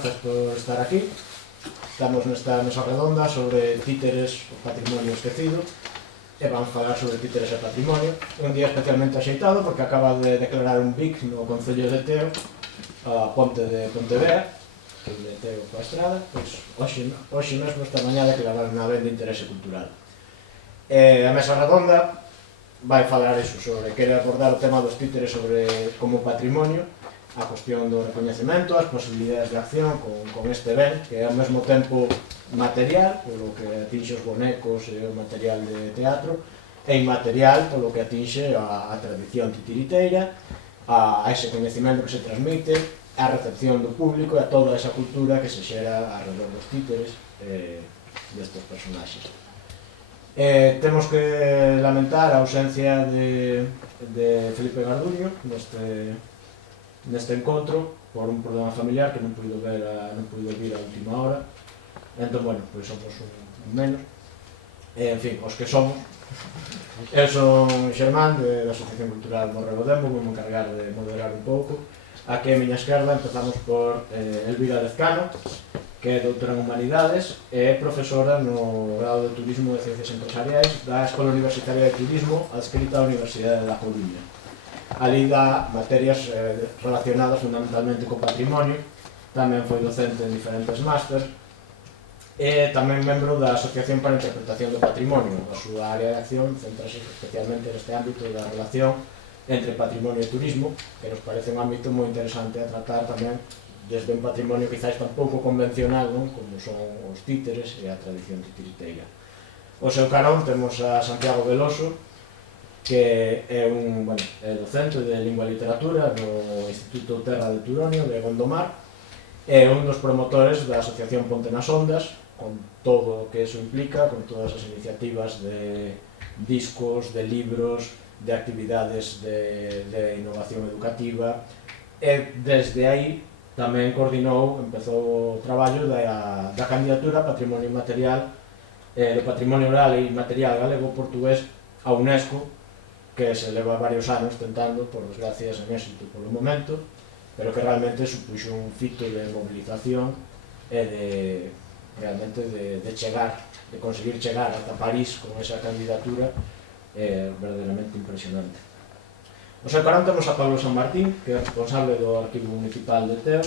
grazas por estar aquí. Estamos nesta mesa redonda sobre títeres, o patrimonio esquecido, e vamos falar sobre títeres e patrimonio. Un día especialmente axeitado porque acaba de declarar un BIC no Concello de Teo, a ponte de Pontevedra, que de Teo coa estrada, pois hoxe mesmo esta mañá declararon a ben de interese cultural. A mesa redonda vai falar iso sobre, quere abordar o tema dos títeres sobre como patrimonio, a cuestión do recoñecemento, as posibilidades de acción con este ben, que é ao mesmo tempo material, polo que atinxe os bonecos e o material de teatro, e inmaterial, polo que atinxe a tradición titiriteira, a ese coñecemento que se transmite, a recepción do público e a toda esa cultura que se xera alrededor dos títeres destes personaxes. Temos que lamentar a ausencia de Felipe Garduño neste encontro por un problema familiar que non puido vir a última hora. Entón, bueno, pois somos un menos. En fin, os que somos. Eu son Xermán, da Asociación Cultural Morrego Dembo, vou me encargar de moderar un pouco. Aquí a miña esquerda empezamos por Elvira Lezcano, que é doutora en Humanidades e é profesora no grado de Turismo e Ciencias Empresariais da Escola Universitaria de Turismo adscrita á Universidade da Coruña. Ali dá materias relacionadas fundamentalmente co patrimonio, tamén foi docente en diferentes másters e tamén membro da Asociación para a Interpretación do Patrimonio. A súa área de acción centrase especialmente neste ámbito da relación entre patrimonio e turismo, que nos parece un ámbito moi interesante a tratar tamén desde un patrimonio quizás tan pouco convencional, non? Como son os títeres e a tradición titiriteira. O seu carón temos a Santiago Veloso, que é docente de Lingua e Literatura no Instituto Terra de Turonio de Gondomar, e un dos promotores da Asociación Ponte nas Ondas, con todo o que eso implica, con todas as iniciativas de discos, de libros, de actividades de innovación educativa, e desde aí tamén empezou o traballo da candidatura a Patrimonio Inmaterial, do Patrimonio Oral e Inmaterial Galego-Portugués a UNESCO, que se leva varios anos tentando, por desgracia sen éxito polo momento, pero que realmente supuxo un fito de mobilización e de chegar, de conseguir chegar ata París con esa candidatura verdadeiramente impresionante. O seu carón temos a Pablo San Martín, que é responsable do Arquivo Municipal de Teo.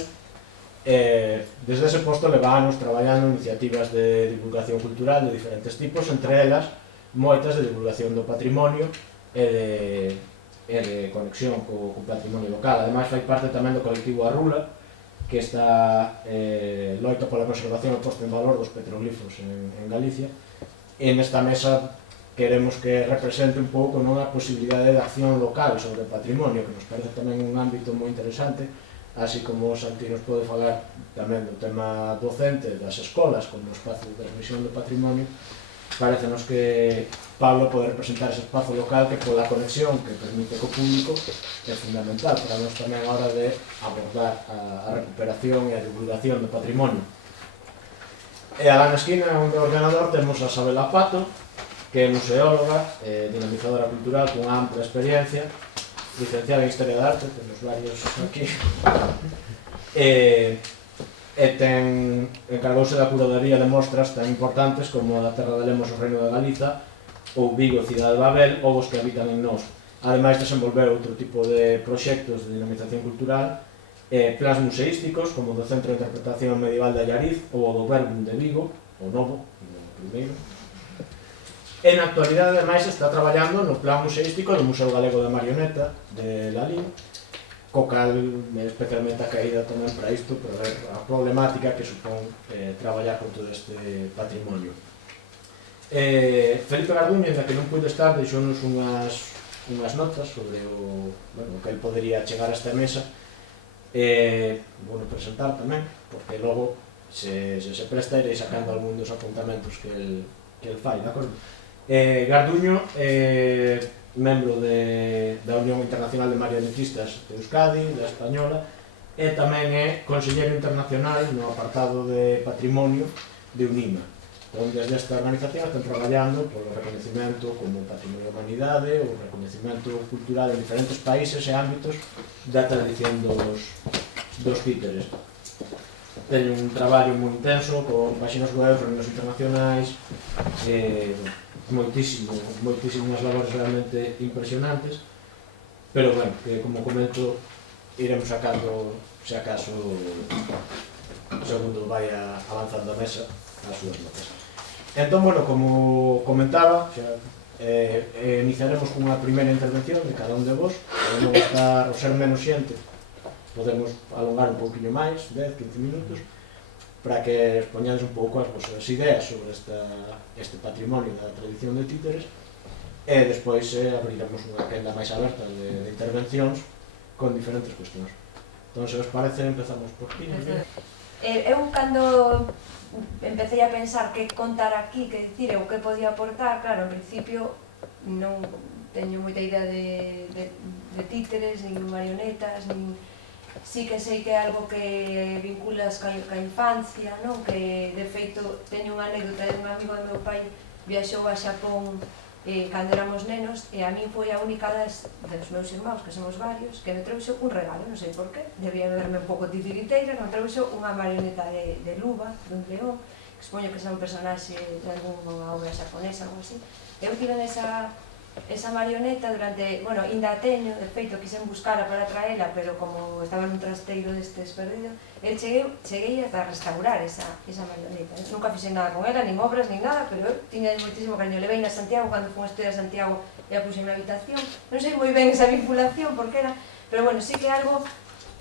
Desde ese posto leva anos traballando en iniciativas de divulgación cultural de diferentes tipos, entre elas moitas de divulgación do patrimonio e de conexión co patrimonio local. Ademais, fai parte tamén do colectivo Arrula, que está loita pola conservación e posta en valor dos petroglifos en Galicia, e nesta mesa queremos que represente un pouco a posibilidade de acción local sobre o patrimonio, que nos parece tamén un ámbito moi interesante, así como o Santi nos pode falar tamén do tema docente das escolas como espacio de transmisión do patrimonio. Parecenos que Pablo pode representar ese espazo local que pola conexión que permite co público é fundamental para nós tamén a hora de abordar a recuperación e a divulgación do patrimonio. E alá na esquina, onde o ordenador, temos a Sabela Pato, que é museóloga, dinamizadora cultural con ampla experiencia, licenciada en Historia da Arte, temos varios aquí, e encargouse da curadoría de mostras tan importantes como a da Terra de Lemos, o Reino de Galiza, ou Vigo, Cidade de Babel, ou Os que habitan en nós. Ademais, desenvolver outro tipo de proxectos de dinamización cultural, plans museísticos, como o do Centro de Interpretación Medieval de Allariz, ou o do Verbum de Vigo, o novo, o primeiro. E na actualidade, ademais, está traballando no plan museístico do Museo Galego da Marioneta de Lalín, co cal especialmente a caída tamén para isto, para ver a problemática que supón traballar con todo este patrimonio. Felipe Garduño, ainda que non puido estar, deixounos unhas notas sobre o que el podería chegar a esta mesa. Vou presentar tamén, porque logo, se presta, irei sacando algún dos apuntamentos que el fai, de acordo? Garduño é membro da Unión Internacional de Marionetistas de Euskadi, da Española, e tamén é conselleiro internacional no apartado de patrimonio de UNIMA, onde desde esta organización están traballando polo reconhecimento como patrimonio de humanidade ou reconhecimento cultural en diferentes países e ámbitos da tradición dos títeres. teño un traballo moi intenso con páxinas web, reunións internacionais, moitísimas labores realmente impresionantes, pero bueno, que como comento, iremos sacando, se acaso, segundo vai avanzando a mesa as súas notas. Entón, bueno, como comentaba, iniciaremos cunha primeira intervención de cada un de vos, para non estar, ao ser menos xente, podemos alongar un pouquinho máis, 10-15 minutos, para que expoñades un pouco as vosas ideas sobre este patrimonio da tradición de títeres, e despois abriremos unha quenda máis aberta de intervencións con diferentes cuestións. Entón, se os parece, empezamos por ti. Eu, cando empecé a pensar que contar aquí, que dicir, o que podía aportar, claro, en principio non teño moita idea de títeres, nin marionetas, nin... Sí que sei que é algo que vinculas ca infancia, non? Que, de feito, teño unha anécdota de un amigo do meu pai viaxou a Xapón cando éramos nenos, e a min foi a única dos meus irmãos, que somos varios, que me trouxo un regalo, non sei por qué, debía verme un pouco titiriteira, me trouxo unha marioneta de luva, dun león, que supoño que é un personaxe de alguna obra xaponesa, algo así. Eu tive esa marioneta durante, bueno, ainda a teño, de feito, quixen buscala para traela, pero como estaba nun trasteiro destes perdido, cheguei a restaurar esa marioneta. Nunca fixen nada con ela, nin obras, nin nada, pero eu tiña moitísimo cariño. Levei na Santiago, cando fui a estudiar a Santiago, e a puxen na habitación. Non sei moi ben esa vinculación, porque era... Pero, bueno, sí que é algo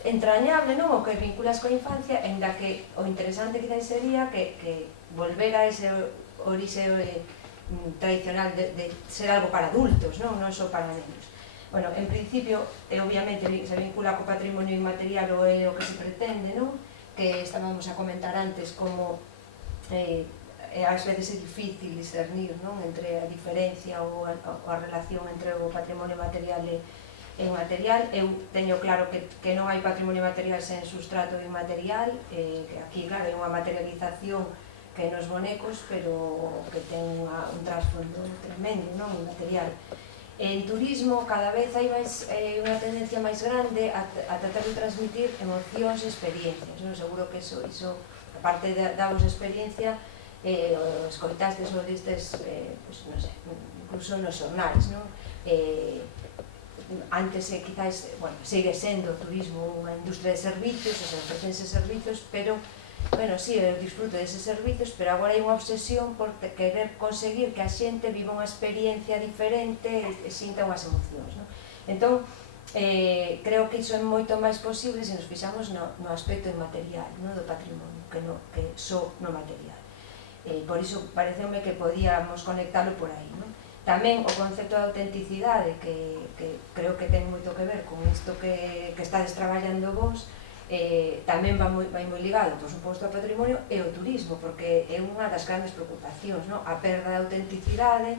entrañable, non? O que vinculas coa infancia, ainda que o interesante quizás sería que volver a ese orixe tradicional de ser algo para adultos, non só para nenos. Bueno, en principio, obviamente, se vincula co patrimonio inmaterial ou é o que se pretende, non? Que estábamos a comentar antes como ás veces é difícil discernir, non? Entre a diferencia ou a relación entre o patrimonio material e inmaterial. Eu teño claro que non hai patrimonio material sen sustrato inmaterial, que aquí, claro, hai unha materialización que nos bonecos, pero que ten un trasfondo tremendo, non? Inmaterial. En turismo, cada vez hai unha tendencia máis grande a tratar de transmitir emocións e experiencias, non? Seguro que iso, aparte da vosa experiencia, escoitastes ou distes, non sei, incluso nos xornais, non? Antes, quizás, bueno, sigue sendo o turismo unha industria de servicios, se ofrecense servicios, pero bueno, sí, eu disfruto deses servicios, pero agora hai unha obsesión por querer conseguir que a xente viva unha experiencia diferente e sinta unhas emocións, non? Entón, creo que iso é moito máis posible se nos fixamos no aspecto inmaterial, non? Do patrimonio, que só no material. Por iso, pareceume que podíamos conectalo por aí, non? Tamén o concepto de autenticidade, que creo que ten moito que ver con isto que estades traballando vos, tamén vai moi ligado, por suposto, ao patrimonio e ao turismo, porque é unha das grandes preocupacións, non? A perda de autenticidade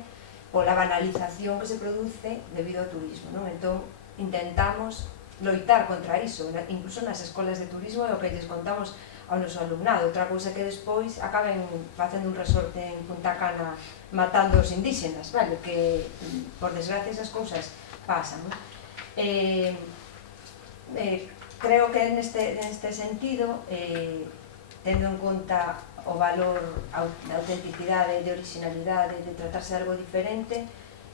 pola banalización que se produce debido ao turismo, non? Entón, intentamos loitar contra iso, incluso nas escolas de turismo é o que lles contamos ao noso alumnado. Outra cousa que despois acaben facendo un resorte en Punta Cana matando os indígenas, vale? Que, por desgracia, esas cousas pasan, non? Creo que neste sentido, tendo en conta o valor da autenticidade, de originalidade, de tratarse de algo diferente,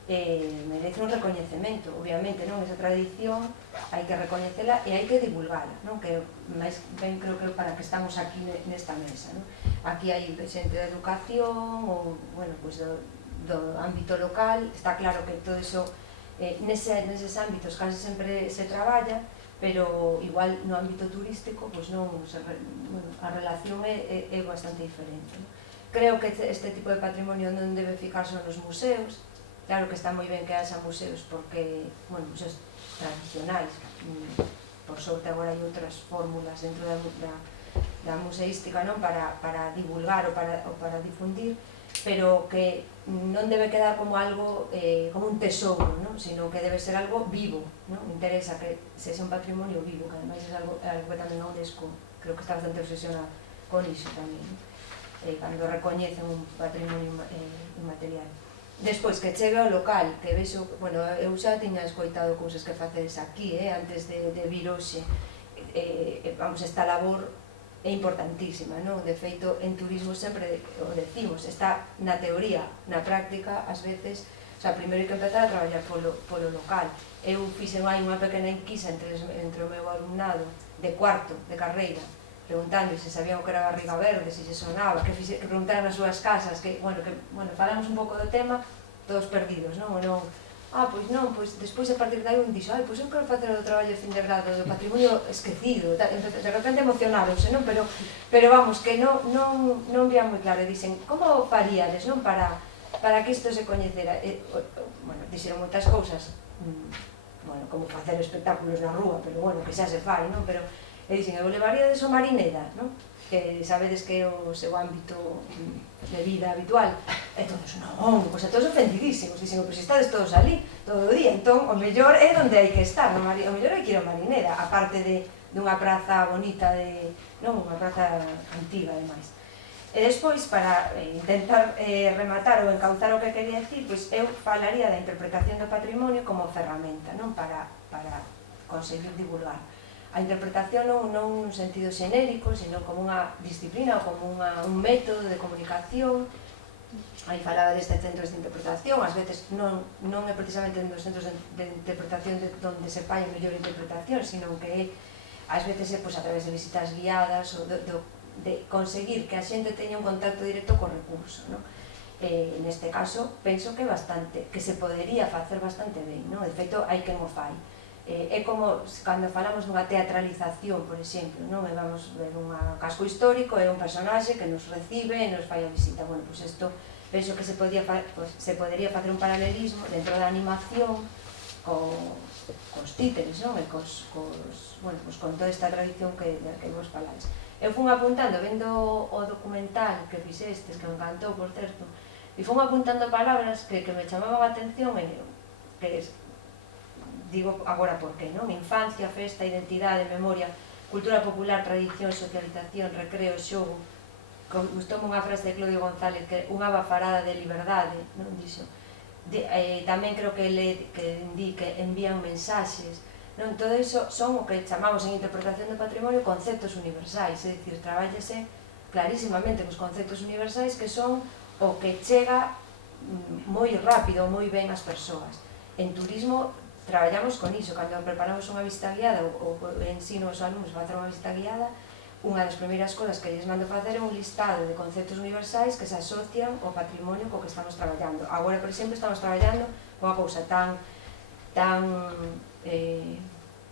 merece un recoñecemento, obviamente, non? Esa tradición hai que recoñecela e hai que divulgala, non? Que máis ben creo que para que estamos aquí nesta mesa, non? Aquí hai xente de educación ou, bueno, pois do ámbito local, está claro que todo iso, neses ámbitos case sempre se traballa, pero igual no ámbito turístico, pois non, a relación é bastante diferente. Creo que este tipo de patrimonio non debe ficarse nos museos. Claro que está moi ben que haxa museos porque, bueno, museos tradicionais, por sorte agora hai outras fórmulas dentro da museística, non? Para divulgar ou para difundir, pero que non debe quedar como algo, como un tesouro, non? Sino que debe ser algo vivo, non? Interesa que sexa un patrimonio vivo, que ademais é algo que tamén a UNESCO creo que está bastante obsesionada con iso tamén, non? Cando recoñecen un patrimonio inmaterial. Despois, que chegue ao local, que vexo, bueno, eu xa tiña escoitado cousas que facedes aquí, antes de vir hoxe, vamos, esta labor é importantísima, non? De feito, en turismo sempre o decimos, está na teoría, na práctica, ás veces, o sea, primeiro hai que empezar a traballar polo local. Eu fixen aí unha pequena enquisa entre o meu alumnado de cuarto, de carreira, preguntando se sabían o que era barriga verde, se se sonaba, que preguntaran nas súas casas, que, bueno, falamos un pouco do tema, todos perdidos, non? Pois non, pois despois a partir de aí un dixo, pois eu quero facer o traballo de fin de grado do patrimonio esquecido, de repente emocionaronse, non? Pero vamos, que non vía moi claro, dixen, como faríades, non? Para que isto se coñecera, bueno, dixeron moitas cousas, bueno, como facer espectáculos na rúa, pero bueno, que xa se fai, non? Pero, dixen, eu levaríades o Marineda, non? Que sabedes que é o seu ámbito de vida habitual, e todos, non, pois a todos ofendidísimos, dixen, pois estades todos ali, todo o día, entón o mellor é onde hai que estar, o mellor hai que ir ao Marineda, aparte dunha praza bonita, non, unha praza antiga, ademais. E despois, para intentar rematar ou encauzar o que quería dicir, pois eu falaría da interpretación do patrimonio como ferramenta, non, para conseguir divulgar. A interpretación non nun sentido xenérico, sino como unha disciplina ou como un método de comunicación. Aí falaba destes centros de interpretación, ás veces non é precisamente dos centros de interpretación onde se fai a mellor interpretación, sino que ás veces é a través de visitas guiadas ou de conseguir que a xente teña un contacto directo co recurso. Neste caso, penso que se podería facer bastante ben, de feito, hai quen o fai. É como cando falamos dunha teatralización, por exemplo, vamos ver un casco histórico, é un personaxe que nos recibe e nos fai a visita. Bueno, pois isto penso que se podería facer un paralelismo dentro da animación cos títeres, e con toda esta tradición que vos falais. Eu fun apuntando, vendo o documental que fixestes, que me encantou, por certo, e fun apuntando palabras que me chamaban a atención, que digo agora por qué, non? Infancia, festa, identidade, memoria, cultura popular, tradición, socialización, recreo, xogo. Gustoume unha frase de Claudio González, que unha bafarada de liberdade, non dixo. Tamén creo que di que envían mensaxes, non? Todo iso son o que chamamos en interpretación do patrimonio conceptos universais, é dicir, trabállese clarísimamente cos conceptos universais que son o que chega moi rápido, moi ben ás persoas. En turismo traballamos con iso, cando preparamos unha visita guiada ou ensino aos alumnos a facer unha visita guiada, unha das primeiras cousas que lles mando facer é un listado de conceptos universais que se asocian ao patrimonio co que estamos traballando. Agora, por exemplo, estamos traballando con unha cousa tan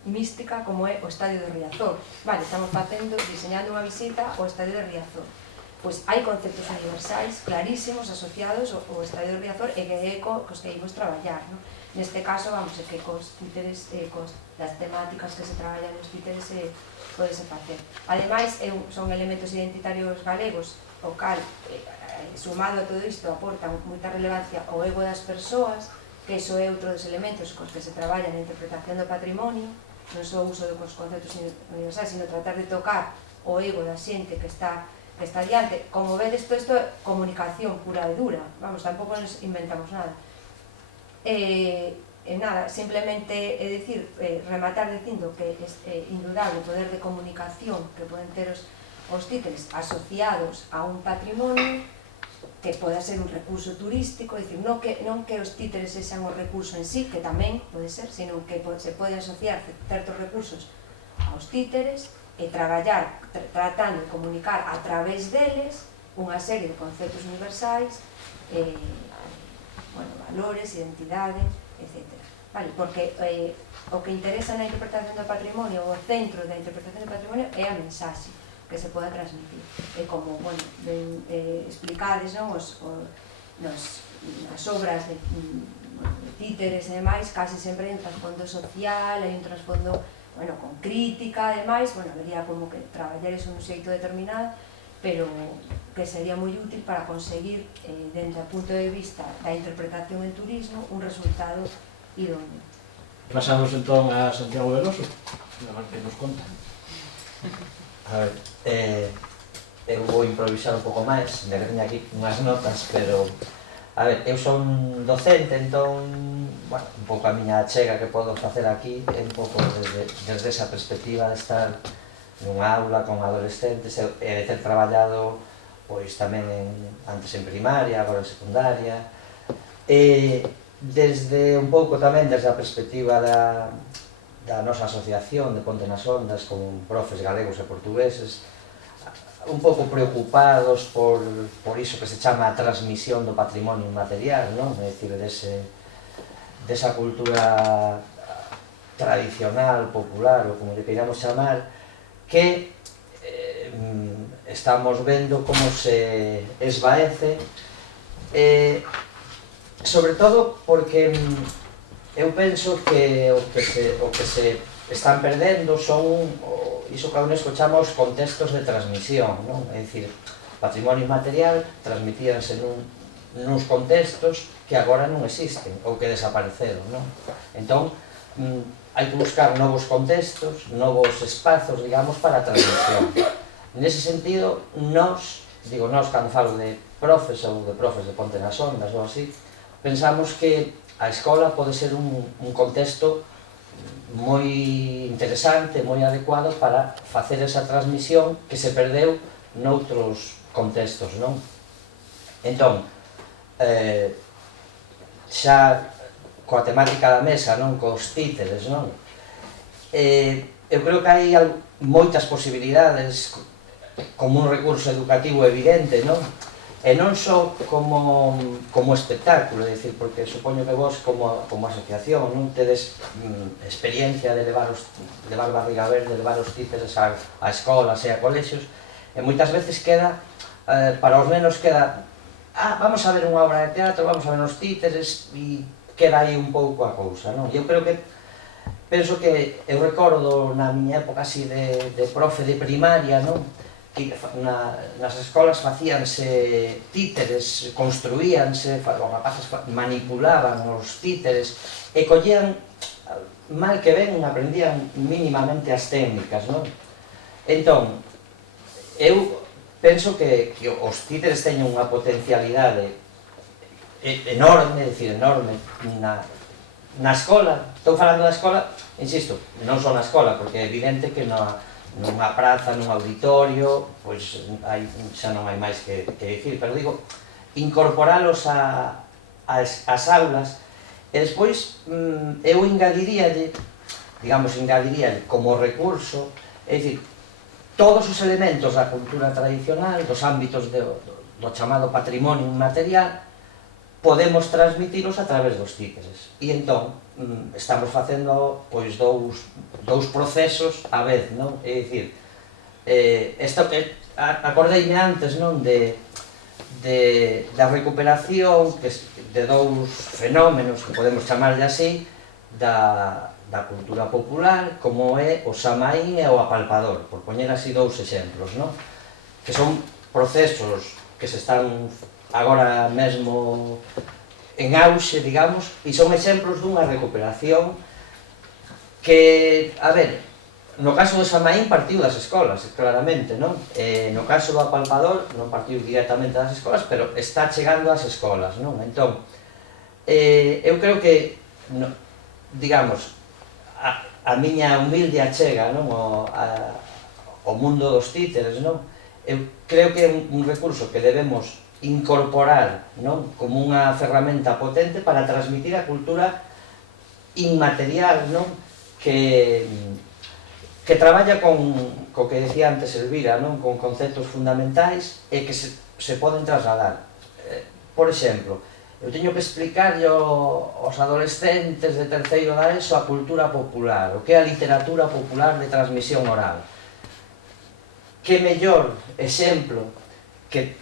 mística como é o Estadio de Riazor. Estamos diseñando unha visita ao Estadio de Riazor. Pois hai conceptos universais clarísimos asociados ao Estadio de Riazor e que é cos que imos traballar. Neste caso, é que cos títeres, das temáticas que se traballan nos títeres podese facer. Ademais, son elementos identitarios galegos, o cal, sumado a todo isto, aportan moita relevancia ao ego das persoas, que iso é outro dos elementos cos que se traballa na interpretación do patrimonio, non só o uso dos conceptos universais, sino tratar de tocar o ego da xente que está diante. Como vedes, isto é comunicación pura e dura, tampouco nos inventamos nada. Nada, simplemente rematar dicindo que é indudable o poder de comunicación que poden ter os títeres asociados a un patrimonio que poda ser un recurso turístico, non que os títeres sexan o recurso en sí, que tamén pode ser, sino que se pode asociar certos recursos aos títeres e traballar tratando de comunicar a través deles unha serie de conceptos universais, valores, identidade, etc. Porque o que interesa na interpretación do patrimonio, o centro da interpretación do patrimonio, é a mensaxe que se poda transmitir. E como, explicades nas obras de títeres e demais, case sempre hai un trasfondo social, hai un trasfondo con crítica e demais, vería como que traballar iso nun xeito determinado, pero que sería moi útil para conseguir, dentro do punto de vista da interpretación en turismo, un resultado idóneo. Pasamos entón a Santiago Veloso, que nos conta. A ver, eu vou improvisar un pouco máis, de que teño aquí unhas notas, pero a ver, eu son docente, entón, un pouco a miña achega que podo facer aquí é un pouco desde esa perspectiva de estar nunha aula con adolescentes e ter traballado pois tamén antes en primaria, agora en secundaria, e desde un pouco tamén desde a perspectiva da nosa asociación de Ponte nas Ondas con profes galegos e portugueses, un pouco preocupados por iso que se chama a transmisión do patrimonio inmaterial, non? É dicir, desa cultura tradicional, popular, ou como lle queiramos chamar, que estamos vendo como se esvaece, sobre todo porque eu penso que o que se están perdendo son iso que a UNESCO chama os contextos de transmisión, non? É dicir, patrimonio inmaterial transmitíanse nuns contextos que agora non existen ou que desapareceron, non? Entón, hai que buscar novos contextos, novos espazos, digamos, para a transmisión. Nese sentido, nós, digo nós cando falo de profes ou de profes de Ponte nas Ondas ou así, pensamos que a escola pode ser un contexto moi interesante, moi adecuado para facer esa transmisión que se perdeu noutros contextos, non? Entón, xa coa temática da mesa, non? Cos títeres, non? Eu creo que hai moitas posibilidades como un recurso educativo evidente, non? E non só como espectáculo, é dicir, porque supoño que vos como asociación non tedes experiencia de levar barriga verde, de levar os títeres a escolas e a colexios, e moitas veces queda, para os nenos queda, vamos a ver unha obra de teatro, vamos a ver os títeres, e queda aí un pouco a cousa, non? E eu creo que, penso que, eu recordo na miña época así de profe de primaria, non? Que nas escolas facíanse títeres, construíanse, os rapaces manipulaban os títeres e collían, mal que ben, aprendían mínimamente as técnicas, non? Entón, eu penso que os títeres teñen unha potencialidade enorme, é dicir, enorme, na escola. Estou falando da escola, insisto, non só na escola, porque é evidente que nunha praza, nun auditorio, pois xa non hai máis que dicir, pero digo, incorporalos ás aulas, e despois eu engadiríalle como recurso, é dicir, todos os elementos da cultura tradicional, dos ámbitos do chamado patrimonio inmaterial, podemos transmitilos a través dos títeres. E entón, estamos facendo pois dous procesos á vez, non? É dicir, acordeime antes, non, da recuperación de dous fenómenos que podemos chamarlle así, da cultura popular, como é o Samaín e o Apalpador, por poñer así dous exemplos, non? Que son procesos que se están agora mesmo en auxe, digamos, e son exemplos dunha recuperación que, a ver, no caso do Samaín partiu das escolas, claramente, non? No caso do Apalpador non partiu directamente das escolas, pero está chegando ás escolas, non? Entón, eu creo que, digamos, a miña humilde achega, non? O mundo dos títeres, non? Eu creo que é un recurso que debemos incorporar, non? Como unha ferramenta potente para transmitir a cultura inmaterial, non? Que traballa co que decía antes Elvira, non? Con conceptos fundamentais e que se poden trasladar. Por exemplo, eu teño que explicarlle aos adolescentes de terceiro da ESO a cultura popular, o que é a literatura popular de transmisión oral. Que mellor exemplo que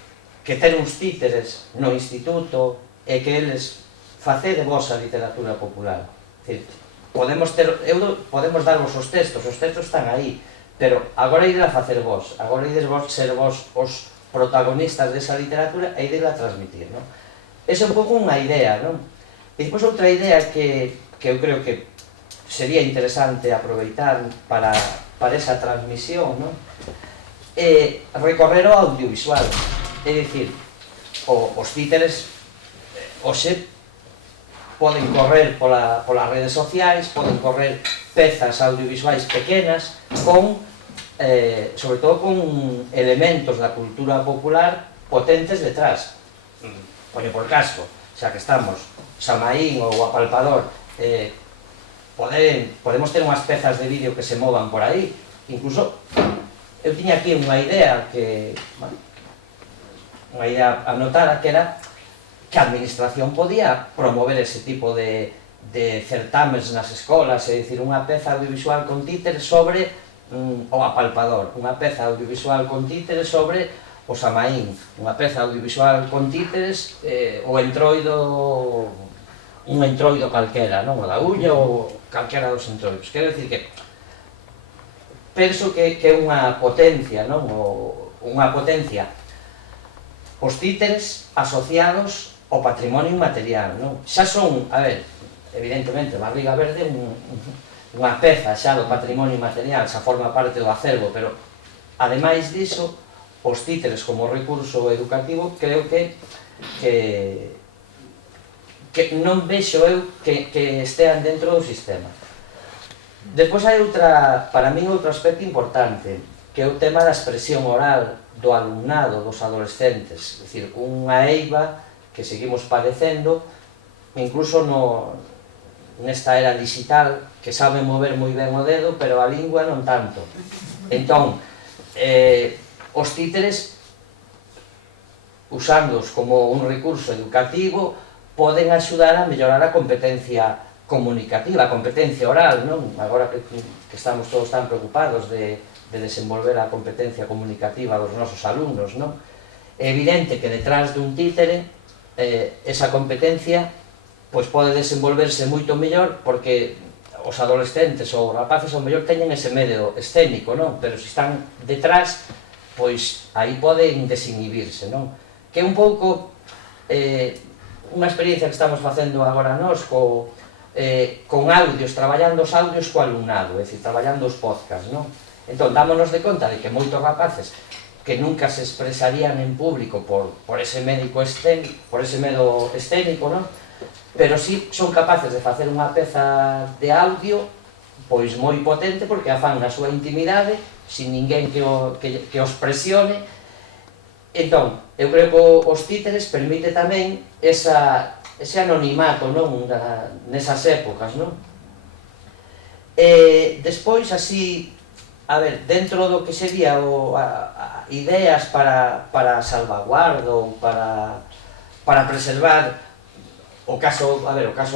ter uns títeres no instituto e que eles facede vos a literatura popular. Podemos darvos os textos están aí, pero agora ides a facer vos, agora ides ser vos os protagonistas desa literatura e ides a transmitir, non? Esa é un pouco unha idea, non? E depois outra idea que eu creo que sería interesante aproveitar para esa transmisión, non? É recorrer ao audiovisual. É dicir, os títeres hoxe poden correr polas redes sociais, poden correr pezas audiovisuais pequenas con sobre todo con elementos da cultura popular potentes detrás. Poño por caso, xa que estamos, Samaín ou Apalpador, podemos ter unhas pezas de vídeo que se movan por aí. Incluso, eu tiña aquí unha idea anotada, que era que a administración podía promover ese tipo de certames nas escolas, é dicir, unha peza audiovisual con títeres sobre o Apalpador, unha peza audiovisual con títeres sobre o Samaín, unha peza audiovisual con títeres o entroido, un entroido calquera, non? O da Ulla ou calquera dos entroidos. Quero dicir que penso que é unha potencia, non? Unha potencia os títeres asociados ao patrimonio inmaterial, non? Xa son, a ver, evidentemente, Barriga Verde unha peza xa do patrimonio inmaterial, xa forma parte do acervo, pero ademais diso, os títeres como recurso educativo creo que non vexo eu que estean dentro do sistema. Despois hai para min outro aspecto importante, que é o tema da expresión oral do alumnado, dos adolescentes, é dicir, unha eiva que seguimos padecendo, incluso nesta era digital, que sabe mover moi ben o dedo, pero a lingua non tanto. Entón, os títeres, usándoos como un recurso educativo, poden axudar a mellorar a competencia comunicativa, a competencia oral, non? Agora que estamos todos tan preocupados de desenvolver a competencia comunicativa dos nosos alumnos, non? É evidente que detrás dun títere esa competencia pode desenvolverse moito mellor, porque os adolescentes ou os rapaces ao mellor teñen ese medio escénico, non? Pero se están detrás, pois aí poden desinhibirse, non? Que é un pouco unha experiencia que estamos facendo agora nós con audios, traballando os audios co alumnado, é dicir, traballando os podcasts, non? Entón, dámonos de conta de que moitos rapaces que nunca se expresarían en público por ese medio escénico, non? Pero si son capaces de facer unha peza de audio pois moi potente, porque a fan na súa intimidade, sin ninguén que os presione. Entón, eu creo que os títeres permite tamén ese anonimato, non? Nesas épocas, non? Despois, así, a ver, dentro do que sería ideas para salvaguardo, para preservar o caso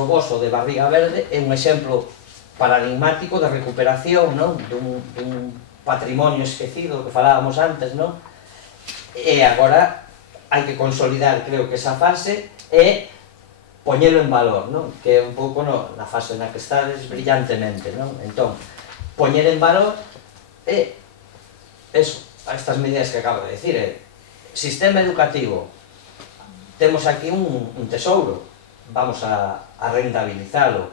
voso de Barriga Verde, é un exemplo paradigmático de recuperación, non? Dun patrimonio esquecido que falábamos antes, non? E agora hai que consolidar, creo que esa fase e poñelo en valor, non? Que é un pouco na fase na que estades brillantemente, non? Entón, poñer en valor é eso, a estas medidas que acabo de decir, sistema educativo, temos aquí un tesouro, vamos a rentabilizalo.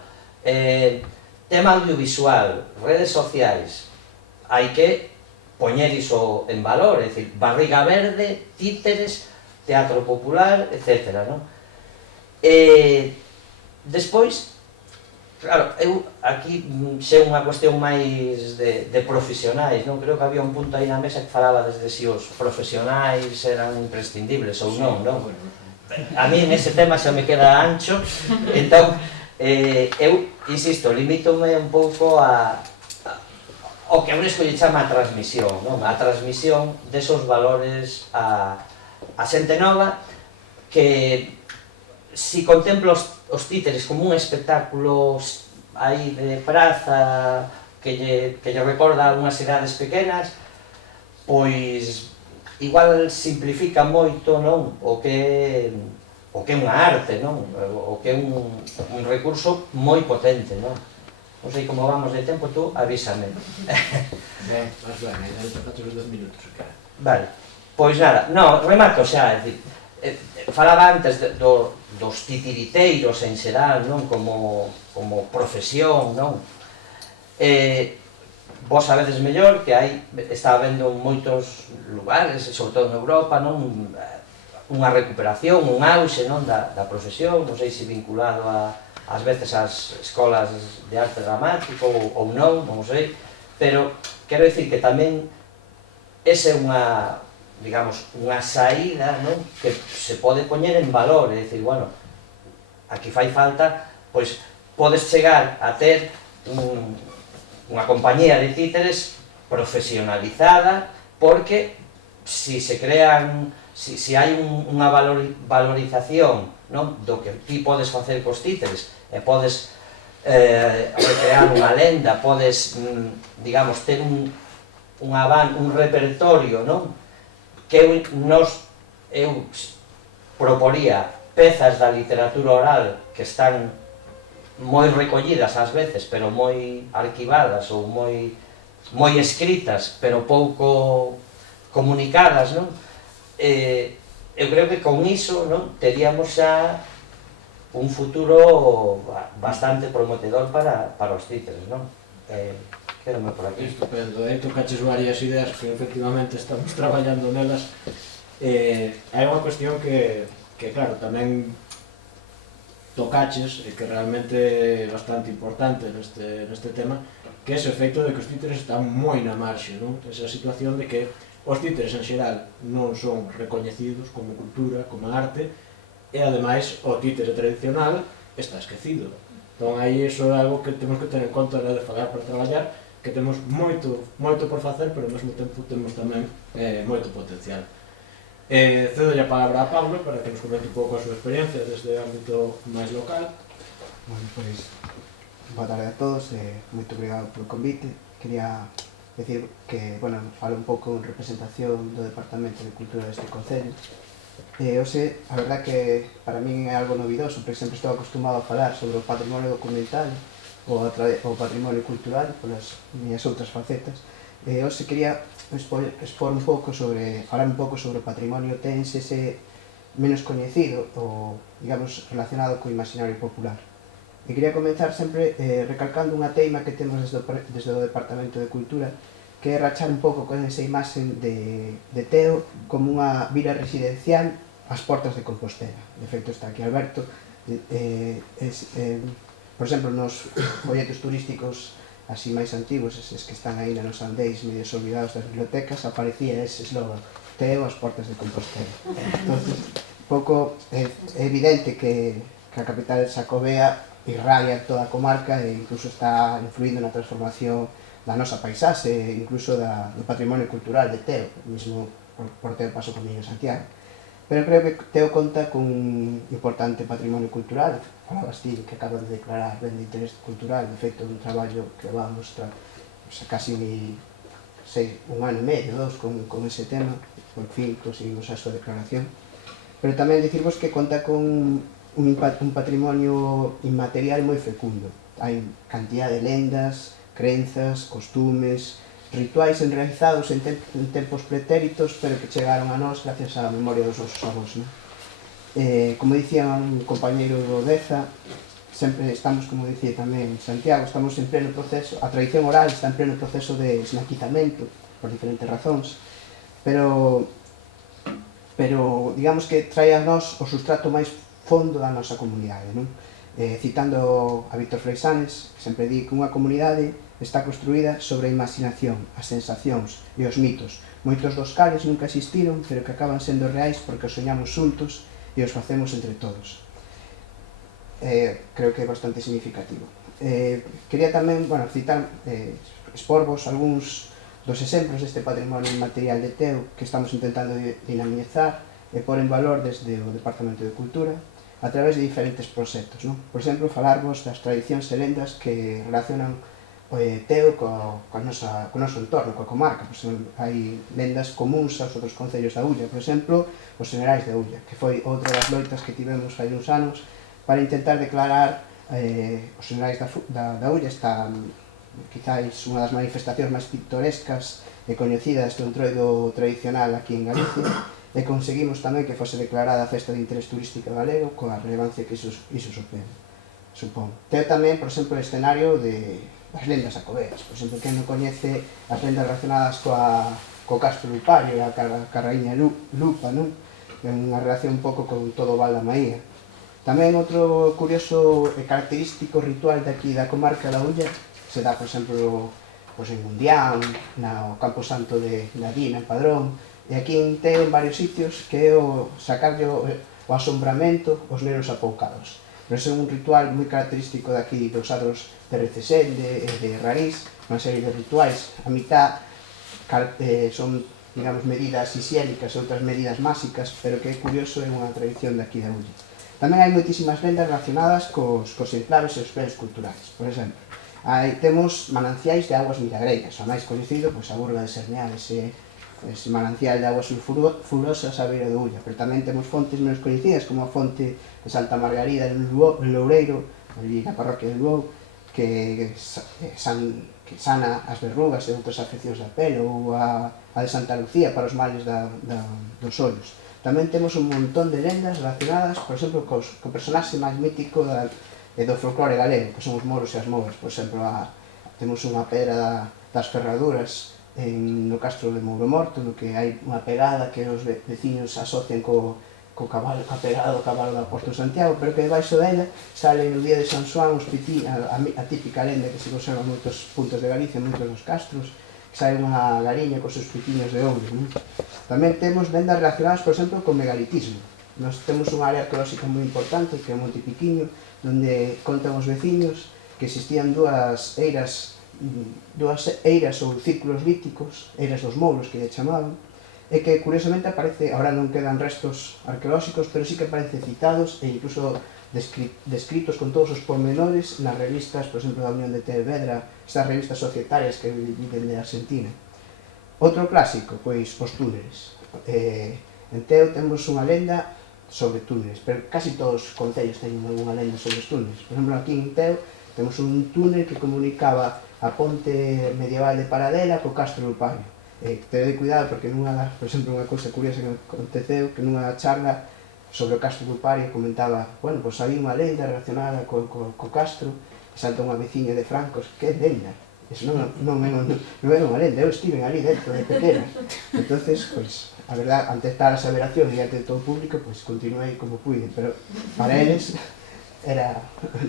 Tema audiovisual, redes sociais, hai que poñer iso en valor, é dicir, Barriga Verde, títeres, teatro popular, etc. Despois, claro, eu aquí sei unha cuestión máis de profesionais, non? Creo que había un punto aí na mesa que falaba desde si os profesionais eran imprescindibles ou non, non? A mí nese tema xa me queda ancho, entón, eu, insisto, limítome un pouco ao que a UNESCO lle chama a transmisión, non? A transmisión desos valores a xente nova que, si contemplo os títeres como un espectáculo aí de praza que lle recorda algunhas idades pequenas, pois igual simplifica moito, non? O que é unha arte, non? O que é un recurso moi potente, non? Non sei como vamos de tempo, tú avísame. Ben, vas ben, ainda tocaste os 2 minutos. Vale, pois nada, non, remato xa, é dicir, falaba antes dos titiriteiros en xeral, non? Como profesión, non? Vos sabedes mellor que está habendo moitos lugares, sobre todo en Europa, non? Unha recuperación, un auxe, non? Da profesión, non sei se vinculado ás veces ás escolas de arte dramático ou non sei, pero quero dicir que tamén esa é unha, digamos, unha saída, non? Que se pode poñer en valor, é dicir, bueno, aquí fai falta, pois podes chegar a ter unha compañía de títeres profesionalizada, porque si se crean, si hai unha valorización, non? Do que ti podes facer cos títeres e podes recrear unha lenda, podes, digamos, ter un repertorio, non? Que eu proporía pezas da literatura oral que están moi recollidas ás veces, pero moi arquivadas ou moi escritas, pero pouco comunicadas, non? Eu creo que con iso, non, teríamos xa un futuro bastante prometedor para os títeres, non? Quédame por aquí. Estupendo, aí tocaches varias ideas que efectivamente estamos traballando nelas. Hai unha cuestión que claro, tamén tocaches e que realmente é bastante importante neste tema, que é ese efecto de que os títeres están moi na marxe, non? Esa situación de que os títeres en xeral non son recoñecidos como cultura, como arte, e ademais o títere tradicional está esquecido. Entón aí iso é algo que temos que ter en conta de falar para traballar, que temos moito por facer, pero ao mesmo tempo temos tamén moito potencial. Cedo a palabra a Pablo para que nos comente un pouco a súa experiencia desde o ámbito máis local. Bueno, pois, boa tarde a todos, moito obrigado polo convite. Quería decir que, bueno, falo un pouco en representación do Departamento de Cultura deste Concello. Hoxe, a verdad que para min é algo novidoso, porque sempre estou acostumado a falar sobre o patrimonio documental ou o patrimonio cultural polas miñas outras facetas. Hoxe quería expor un pouco sobre, falar un pouco sobre o patrimonio tense ese menos coñecido ou, digamos, relacionado co imaginario popular. E quería comenzar sempre recalcando unha teima que temos desde o Departamento de Cultura, que é rachar un pouco con esa imaxen de Teo como unha vila residencial ás portas de Compostela. De feito, está aquí Alberto. Por exemplo, nos folletos turísticos así máis antigos, eses que están aí nos andeis medios olvidados das bibliotecas, aparecía ese eslogan, Teo ás portas de Compostela. Entonces, pouco é evidente que a capital xacobea irradia toda a comarca e incluso está influindo na transformación da nosa paisaxe, incluso do patrimonio cultural de Teo, mesmo por Teo paso con Niño Santiago. Pero creo que Teo conta cun importante patrimonio cultural, falabas ti que acaba de declarar ben de interés cultural, de feito un traballo que vamos casi un ano e medio, dos, con ese tema, por fin conseguimos a súa declaración. Pero tamén dicirvos que conta con un patrimonio inmaterial moi fecundo. Hai cantidad de lendas, crenzas, costumes, rituais enraizados en tempos pretéritos, pero que chegaron a nós gracias á memoria dos nosos avós. Como dicía un compañeiro do Deza, sempre estamos, como dicía tamén Santiago, estamos en pleno proceso, a tradición oral está en pleno proceso de esnaquizamento, por diferentes razóns, pero digamos que trae a nós o sustrato máis fondo da nosa comunidade, non? Citando a Víctor Freixanes, que sempre di que unha comunidade está construída sobre a imaginación, as sensacións e os mitos, moitos dos cales nunca existiron, pero que acaban sendo reais porque os soñamos xuntos e os facemos entre todos. Creo que é bastante significativo. Quería tamén, citar, exporvos algúns dos exemplos deste patrimonio inmaterial de Teo que estamos intentando dinamizar e pôr en valor desde o Departamento de Cultura a través de diferentes proxectos. Por exemplo, falarvos das tradicións e lendas que relacionan Teo co noso entorno, coa comarca. Hai lendas comuns aos outros concellos da Ulla, por exemplo, os Senerais da Ulla, que foi outra das loitas que tivemos hai uns anos para intentar declarar os Senerais da Ulla. Está quizáis unha das manifestacións máis pictorescas e coñecidas do entroido tradicional aquí en Galicia, e conseguimos tamén que fose declarada a Festa de Interés Turístico Galego coa relevancia que iso supón. Teo tamén, por exemplo, o escenario das lendas xacobeas. Por exemplo, quen non coñece as lendas relacionadas co Castro Lupario, a Raíña Lupa, non? É unha relación un pouco con todo o Val da Maía. Tamén outro curioso e característico ritual de aquí da comarca da Ulla se dá, por exemplo, pois en Mundián, no Campo Santo de Dina, en Padrón, e aquí en Teo en varios sitios que é o sacarlle o asombramento aos nenos apoucados. Pero ese é un ritual moi característico daqui dos adros de Recesende e de Rariz, unha serie de rituais, a mitad son, digamos, medidas higiénicas e outras medidas máxicas, pero que é curioso, é unha tradición daqui da Ulle. Tamén hai moitísimas lendas relacionadas cos enclaves e os bens culturais. Por exemplo, temos mananciais de aguas milagreiras, o máis coñecido, pois, a Burga de Serneal, ese manancial de aguas sulfurosas á beira do Ulla, pero tamén temos fontes menos coñecidas, como a fonte de Santa Margarida en Loureiro, ali na parroquia de Luou, que sana as verrugas e outras afeccións da pele, ou a de Santa Lucía para os males dos ollos. Tamén temos un montón de lendas relacionadas, por exemplo, co personaxe máis mítico do folclore galego, que son os moros e as moras. Por exemplo, temos unha pedra das Ferraduras no Castro de Mouromorto, no que hai unha pegada que os veciños asocian co cabalo, a pegada do cabalo do Apóstolo Santiago, pero que debaixo dela sale no día de San Xoán a típica lenda que se conserva en moitos puntos de Galicia, en moitos dos castros, que sale unha gariña cos seus pitiños de ouro. Tamén temos lendas relacionadas, por exemplo, con megalitismo. Nos temos unha área arqueolóxica moi importante, que é o Monte Piquiño, onde contan os veciños que existían dúas eiras ou círculos líticos, eiras dos mouros que lle chamaban, e que curiosamente aparece, ahora non quedan restos arqueolóxicos, pero sí que aparecen citados e incluso descritos con todos os pormenores nas revistas, por exemplo, da Unión de Tevedra, estas revistas societarias que viven de Argentina. Outro clásico, pois, os túneles. En Teo temos unha lenda sobre túneles, pero casi todos os concellos teñen alguna lenda sobre os túneles. Por exemplo, aquí en Teo temos un túnel que comunicaba a ponte medieval de Paradela co Castro do Paio. Tened cuidado porque por exemplo, unha cousa curiosa que aconteceu, que nunha charla sobre o Castro do Paio comentaba, bueno, pois había unha lenda relacionada co Castro, e salta unha veciña de Francos, que lenda? Eso non é unha lenda, eu estive ali dentro de pequena. Entonces, pois, a verdad, ante tal aseveración diante de todo o público, pois continuei como pude, pero para eles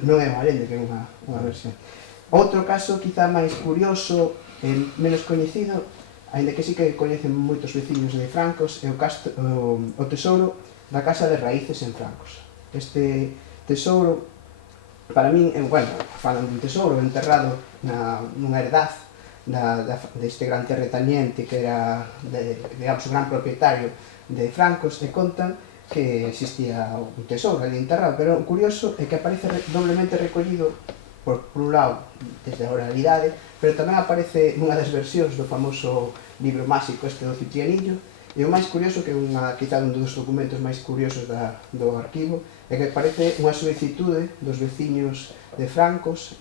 non é unha lenda, que é unha versión. Outro caso, quizá máis curioso e menos coñecido, aínda que sí que coñecen moitos veciños de Francos, é o tesouro da Casa de Raíces en Francos. Este tesouro, para min, bueno, falan dun tesouro enterrado nunha herdaz deste gran terrateniente que era, digamos, o gran propietario de Francos, e contan que existía un tesouro ali enterrado, pero o curioso é que aparece doblemente recollido por un lado, desde a oralidade, pero tamén aparece nunha das versións do famoso libro máxico este do Ciprianillo, e o máis curioso, que é quizá un dos documentos máis curiosos do arquivo, é que aparece unha solicitude dos veciños de Francos,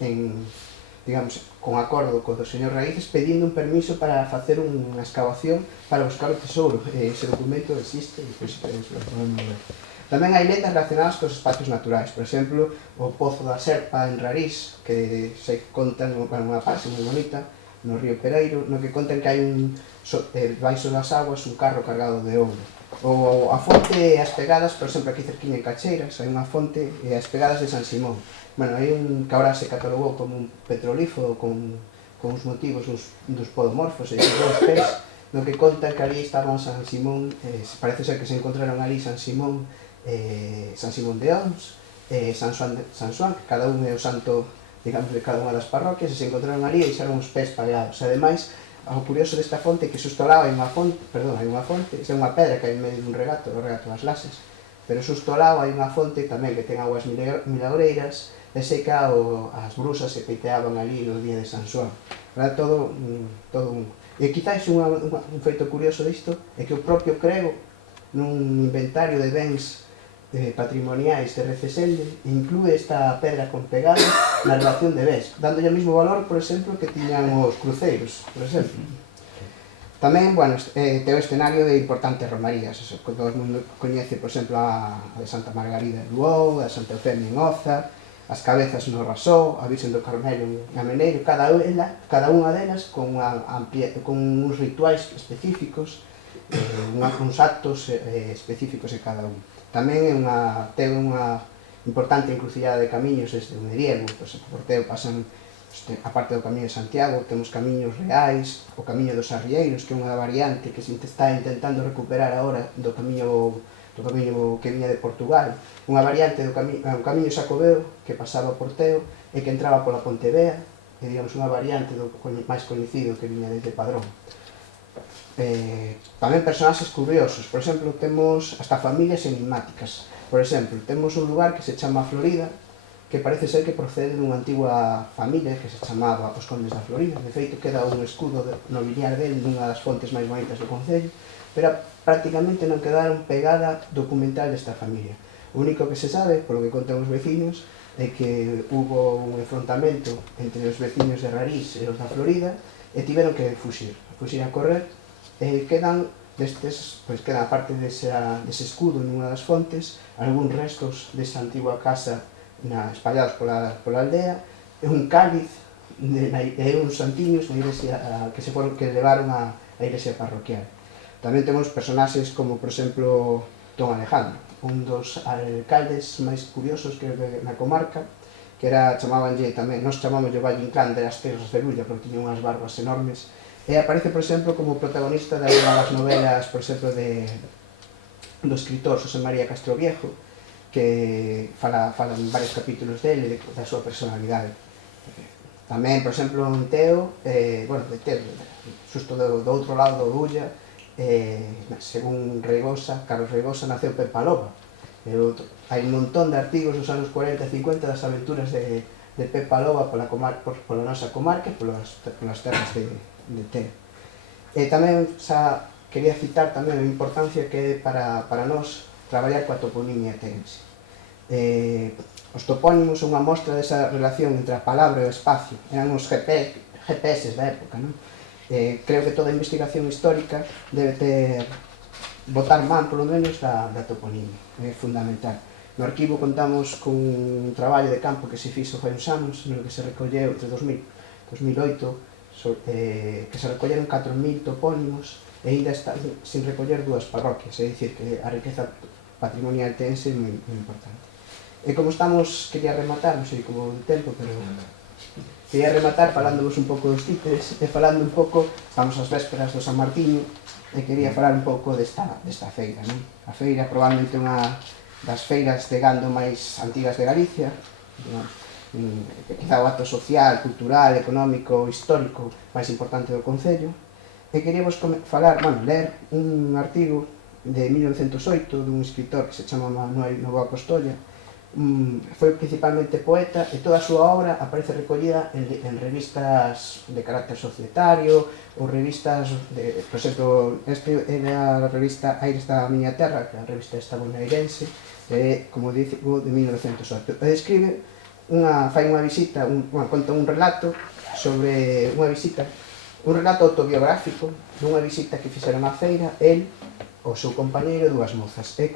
digamos, con acordo co do señor Raíces, pedindo un permiso para facer unha excavación para buscar o tesouro. Ese documento existe, e pois podemos ver. Tamén hai lendas relacionadas cos espacios naturais, por exemplo, o Pozo da Serpa en Rariz, que se contan unha parte moi bonita, no río Pereiro, no que contan que hai baixo das aguas un carro cargado de ouro. Ou a fonte e as pegadas, por exemplo, aquí cerquiña en Cacheiras, hai unha fonte e as pegadas de San Simón. Bueno, hai un que ahora se catalogou como un petrolífero con os motivos dos podomorfos e dos pés, no que contan que ali estaban San Simón, parece ser que se encontraron ali San Simón de Ons, San Xoán, que cada un é o santo, digamos, de cada unha das parroquias, e se encontraron ali e deixaron os pés pagados. E ademais, o curioso desta fonte é que xusto ao lado hai unha fonte, é unha pedra que hai en medio dun regato, o regato das Lases, pero xusto ao lado hai unha fonte tamén que ten aguas milagreiras, e seca as brusas se peiteaban ali no día de San Xoán. Era todo un... E quizás un feito curioso disto é que o propio Crego, nun inventario de bens patrimoniais de Recesende, inclúe esta pedra con pegada na relación de bens, dándolle o mesmo valor, por exemplo, que tiñan os cruceiros, por exemplo. Tamén, bueno, ten o escenario de importantes romarías, que todo o mundo coñece, por exemplo, a de Santa Margarida en Luou, a Santa Eufemia en Oza, as cabezas no Rasó, a Virxen do Carmelo en Ameneiro, cada unha delas con uns rituais específicos, uns actos específicos de cada un. Tamén ten unha importante encrucillada de camiños desde Meriego, por Teo pasan A parte do Camiño de Santiago, temos camiños reais, o Camiño dos Arrieiros, que é unha variante que se está intentando recuperar agora do camiño que viña de Portugal, unha variante do Camiño Xacobeo que pasaba por Teo e que entraba pola Pontevea, e digamos unha variante do máis coñecido que viña desde Padrón. Tamén personaxes curiosos, por exemplo, temos hasta familias enigmáticas. Por exemplo, temos un lugar que se chama Florida, que parece ser que procede dunha antigua familia que se chamaba os Condes da Florida. De feito, queda un escudo nobiliar del nunha das fontes máis bonitas do concello, pero prácticamente non quedaron pegada documental desta familia. O único que se sabe, polo que contan os veciños, é que hubo un enfrontamento entre os veciños de Rarís e os da Florida e tiveron que fuxir a correr, e quedan destes, pois queda aparte dese escudo nunha das fontes, algúns restos desa antigua casa espallados pola aldea, e un cáliz e uns santiños na iglesia que levaron a iglesia parroquial. Tamén temos personaxes como, por exemplo, Don Alejandro, un dos alcaldes máis curiosos que na comarca, que chamabanlle tamén, nos chamamos o Valle Inclán de las Terras de Lulla, porque tiña unhas barbas enormes, e aparece, por exemplo, como protagonista de unha das novelas, por exemplo, do escritor José María Castroviejo, que fala en varios capítulos dele, da súa personalidade. Tamén, por exemplo, en Teo, de Teo, xusto do outro lado do Ulla, según Carlos Reigosa, naceu Pepa Loba. Hai un montón de artigos dos anos 40 e 50 das aventuras de Pepa Loba pola nosa comarca e polas terras de Teo. E tamén quería citar tamén a importancia que é para nós traballar coa toponimia teense. Os topónimos son unha mostra desa relación entre a palabra e o espacio. Eran os GPS da época, non? Creo que toda investigación histórica debe botar man, polo menos, da toponimia. É fundamental. No arquivo contamos con un traballo de campo que se fixo fai uns anos, no que se recolleu entre 2000 e 2008, que se recolleron 4.000 topónimos e ainda está sin recoller 2 parroquias, é dicir, que a riqueza patrimonial tense é moi importante. E como quería rematar, non sei como de tempo, pero quería rematar falándovos un pouco dos títeres e falando un pouco, estamos ás vésperas do San Martiño, e quería falar un pouco desta feira. A feira probablemente unha das feiras de gando máis antigas de Galicia, quizá o acto social, cultural, económico, histórico máis importante do concello. E queríamos ler un artigo de 1908 dun escritor que se chama Manuel Novoa Costolla. Foi principalmente poeta e toda a súa obra aparece recollida en revistas de carácter societario ou revistas, por exemplo, este era a revista Aires da Miña Terra, que é a revista estadounidense, como digo, de 1908. E describe, fai unha visita, conta un relato sobre unha visita, un relato autobiográfico dunha visita que fixeron á feira, el, o seu compañeiro e 2 mozas. E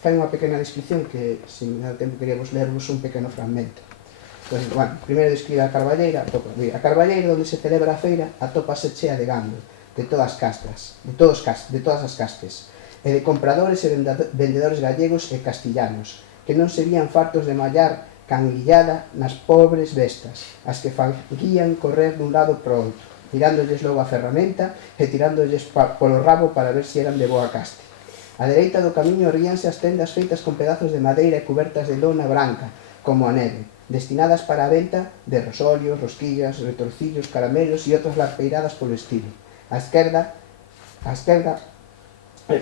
fai unha pequena descripción que, se me dá tempo, queríamos lervos un pequeno fragmento. Primeiro describe a Carballeira. A Carballeira, onde se celebra a feira, atópase chea de gando, de todas as castas, e de compradores e vendedores gallegos e castellanos, que non se vían fartos de mallar canguillada nas pobres bestas, as que faguían correr dun lado para outro, tirándolles logo a ferramenta e tirándolles polo rabo para ver se eran de boa caste. A dereita do camiño ríanse as tendas feitas con pedazos de madeira e cubertas de lona branca, como a neve, destinadas para a venta de rosolios, rosquillas, retorcillos, caramelos e outras larpeiradas polo estilo. A esquerda,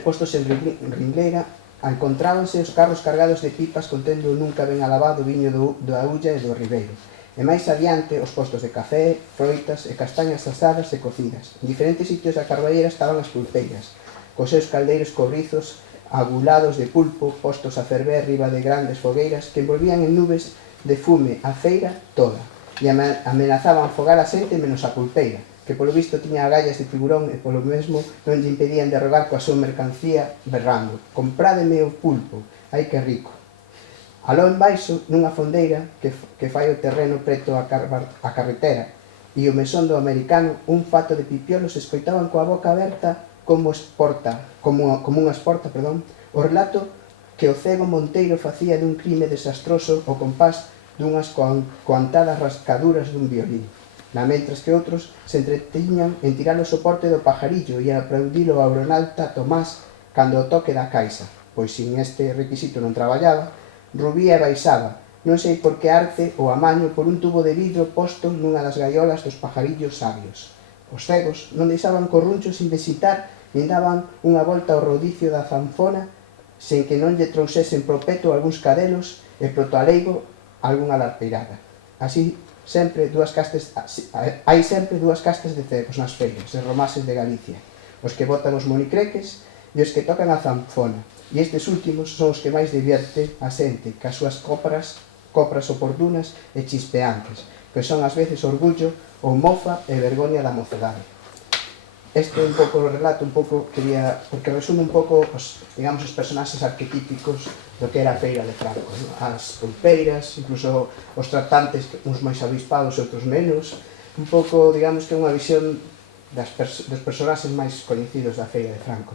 postos en ringleira, encontrábanse os carros cargados de pipas contendo nunca ben alabado viño da Ulla e do Ribeiro. E máis adiante, os postos de café, froitas e castañas asadas e cocidas. En diferentes sitios da Carballeira estaban as pulpeiras, cos seus caldeiros cobrizos, agulados de pulpo, postos a ferver riba de grandes fogueiras que envolvían en nubes de fume a feira toda, e amenazaban fogar a xente menos a pulpeira, que polo visto tiña agallas de tiburón e polo mesmo non lle impedían derrogar coa súa mercancía berrando: "Comprádeme o pulpo, ai que rico". Aló embaixo, nunha fondeira que fai o terreno preto a carretera e o mesón do americano, un fato de pipiolos escoitaban coa boca aberta como unha esporta, o relato que o cego Monteiro facía dun crime desastroso ao compás dunhas coantadas rascaduras dun violín, mentras que outros se entretiñan en tirar o soporte do pajarillo e aplaudilo ao aeronauta Tomás cando o toque da caixa, pois sin este requisito non traballaba, rubía e baixaba, non sei por que arte ou amaño por un tubo de vidro posto nunha das gaiolas dos pajarillos sabios. Os cegos non deixaban corruncho sin visitar nin daban unha volta ao rodicio da zanfona sen que non lle trouxesen pro peto algúns cadelos e pro taleigo algunha larpeirada. Así, hai sempre dúas castas de cegos nas feiras e romases de Galicia, os que botan os monicreques e os que tocan a zanfona, e estes últimos son os que máis divierte a xente cas súas copras oportunas e chispeantes, que son ás veces orgullo ou mofa e vergoña da mocedade. Este é un pouco o relato, porque resume un pouco os personaxes arquetípicos do que era a feira de Franco, as pulpeiras, incluso os tratantes, uns máis avispados e outros menos, un pouco, digamos, que é unha visión dos personaxes máis coñecidos da feira de Franco.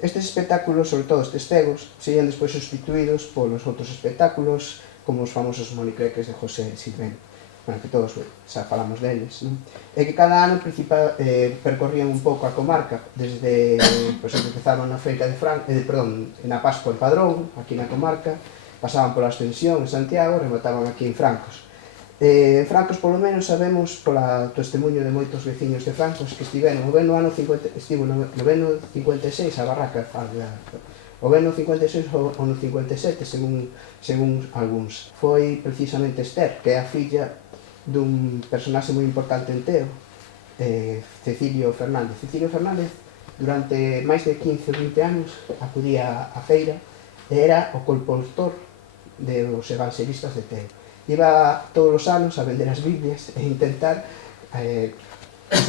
Estes espectáculos, sobre todo estes cegos, serían despois sustituídos polos outros espectáculos, como os famosos monicreques de José Silvén, que todos xa falamos deles, e que cada ano percorrían un pouco a comarca, desde, empezaban na feira de Franco, na Pascua en Padrón, aquí na comarca, pasaban pola Ascensión en Santiago, remataban aquí en Francos. En Francos, polo menos, sabemos, pola testemunho de moitos veciños de Francos, que estiveron no ano 56 a barraca, o no 56 ou no 57, según algúns. Foi precisamente Esther, que é a filla dun personaxe moi importante en Teo, Cecilio Fernández. Cecilio Fernández, durante máis de 15 ou 20 anos, acudía á feira e era o colportor dos evangelistas de Teo. Iba todos os anos a vender as Biblias e intentar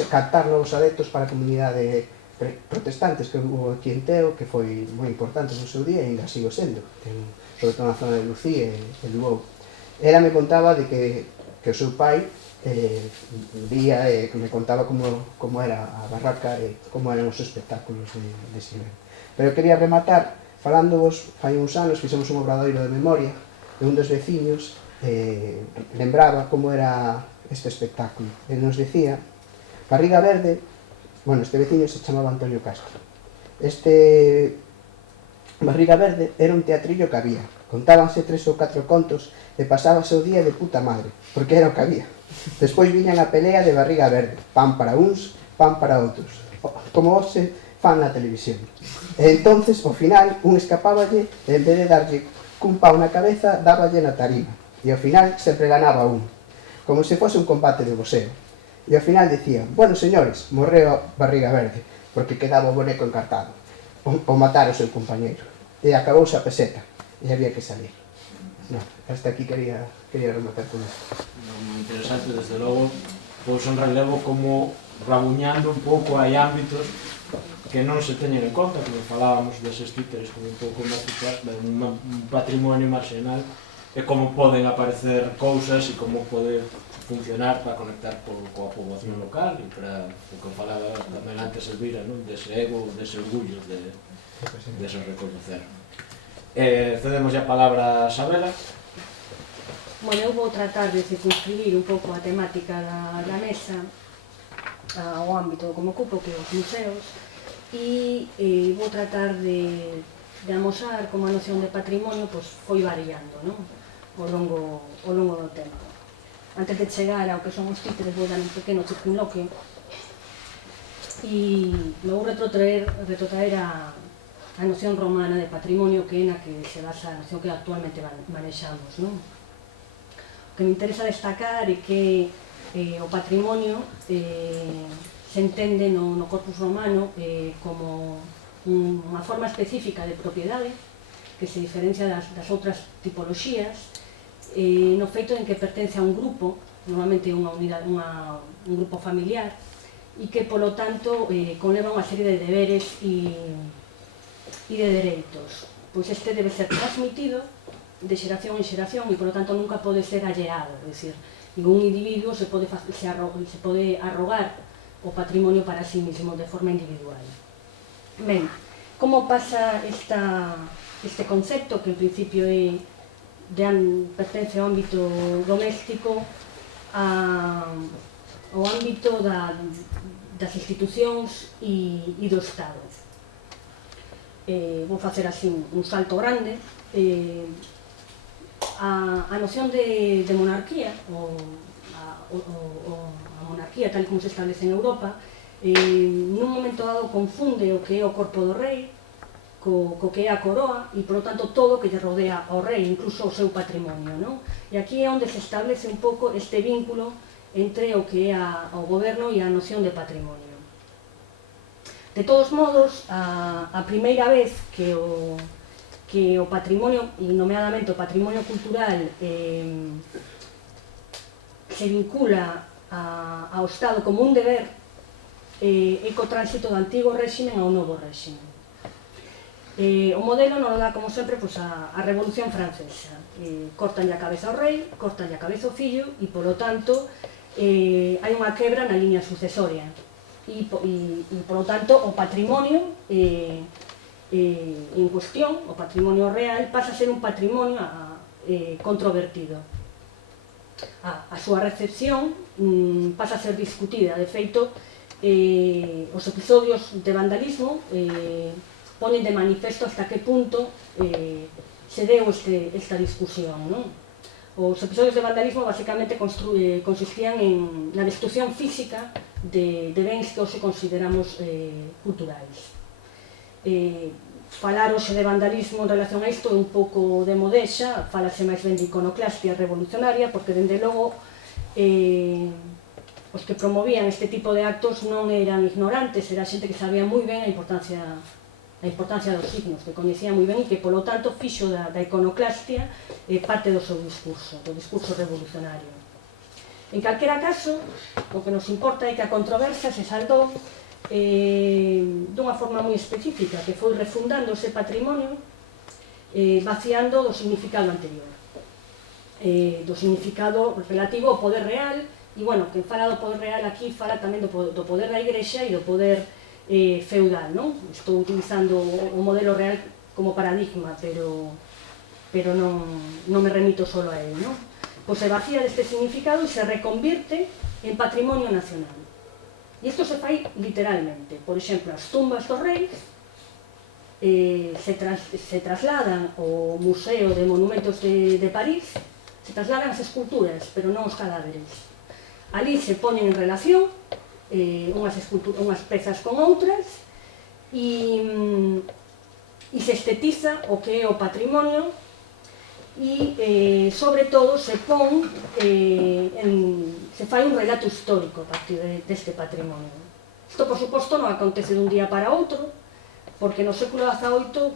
captar novos adeptos para a comunidade protestantes que hubo aquí en Teo, que foi moi importante no seu día e ainda sigo sendo, sobre todo na zona de Lucía e Luou. Ela me contaba de que o seu pai vía e me contaba como era a barraca e como eran os espectáculos de Silvén. Pero quería rematar falándovos, fai uns anos fixemos un obradoiro de memoria e un dos veciños lembraba como era este espectáculo. Ele nos decía, Barriga Verde, este veciño se chamaba Antonio Castro. Este Barriga Verde era un teatrillo que había. Contábanse 3 ou 4 contos e pasábase o día de puta madre, porque era o que había. Despois viñan a pelea de Barriga Verde, pan para uns, pan para outros, como hoxe fan na televisión. E entonces, ao final, un escapáballe e en vez de darlle cun pau na cabeza, dáballe na tarima. E ao final sempre ganaba un, como se fose un combate de boxeo. E ao final decía, bueno, señores, morreu Barriga Verde, porque quedaba o boneco encartado, o matar o seu compañeiro. E acabouse a peseta, e había que salir. Hasta aquí quería rematar con isto. Interesante, desde logo, pois un relevo como rabuñando un pouco hai ámbitos que non se teñen en conta, como falábamos deses títeres como un pouco un patrimonio marxinal, e como poden aparecer cousas e como pode funcionar para conectar coa poboación local e para o que falaba tamén antes Elvira, dese ego, dese orgullo de se reconocer. Cedemos a palabra a Sabela. Bueno, eu vou tratar de circunscribir un pouco a temática da mesa ao ámbito como ocupo, que é os museos, e vou tratar de amosar como a noción de patrimonio foi variando ao longo do tempo. Antes de chegar ao que son os títeres, vou dar un pequeno circunloquio e me vou retrotraer a noción romana de patrimonio, que é na que se basa a noción que actualmente manexamos. O que me interesa destacar é que o patrimonio se entende no corpus romano como unha forma específica de propiedade que se diferencia das outras tipoloxías no feito en que pertence a un grupo, normalmente un grupo familiar, e que, polo tanto, conleva unha serie de deberes e de dereitos. Pois este debe ser transmitido de xeración en xeración e, polo tanto, nunca pode ser alleado, é dicir, ningún individuo se pode arrogar o patrimonio para sí mismo de forma individual. Ben, como pasa este concepto, que en principio é pertence ao ámbito doméstico ao ámbito das institucións e do Estado. Vou facer así un salto grande. A noción de monarquía, a monarquía tal como se establece en Europa, nun momento dado confunde o que é o corpo do rei co que é a coroa e, por lo tanto, todo o que lle rodea ao rei, incluso o seu patrimonio, non? E aquí é onde se establece un pouco este vínculo entre o que é o goberno e a noción de patrimonio. De todos modos, a primeira vez que o patrimonio, e nomeadamente o patrimonio cultural, se vincula ao Estado como un deber, é co tránsito do antigo réximen ao novo réximen. O modelo non o dá, como sempre, a Revolución Francesa. Cortanlle a cabeza ao rei, cortanlle a cabeza ao fillo e, polo tanto, hai unha quebra na liña sucesoria. E, polo tanto, o patrimonio en cuestión, o patrimonio real, pasa a ser un patrimonio controvertido. A súa recepción pasa a ser discutida. De feito, os episodios de vandalismo ponen de manifesto hasta que punto se deu esta discusión, non? Os episodios de vandalismo basicamente consistían na destrucción física de bens que hoxe consideramos culturais. Falar hoxe de vandalismo en relación a isto é un pouco de modexa, falase máis ben de iconoclastia revolucionaria, porque, dende logo, os que promovían este tipo de actos non eran ignorantes, era xente que sabía moi ben a importancia dos signos, que coñecía moi ben e que, polo tanto, fixo da iconoclastia parte do seu discurso revolucionario. En calquera caso, o que nos importa é que a controversia se saldou dunha forma moi específica, que foi refundando ese patrimonio, vaciando do significado anterior, do significado relativo ao poder real. E, bueno, quen fala do poder real aquí fala tamén do poder da Igrexa e do poder feudal, non? Estou utilizando o modelo real como paradigma, pero non me remito solo a él, non? Pois se vacía deste significado e se reconvirte en patrimonio nacional. E isto se fai literalmente. Por exemplo, as tumbas dos reis se trasladan ao Museo de Monumentos de París, se trasladan as esculturas, pero non os cadáveres. Ali se poñen en relación unhas pezas con outras e se estetiza o que é o patrimonio e, sobre todo, se fai un relato histórico a partir deste patrimonio. Isto, por suposto, non acontece dun día para outro, porque no século XVIII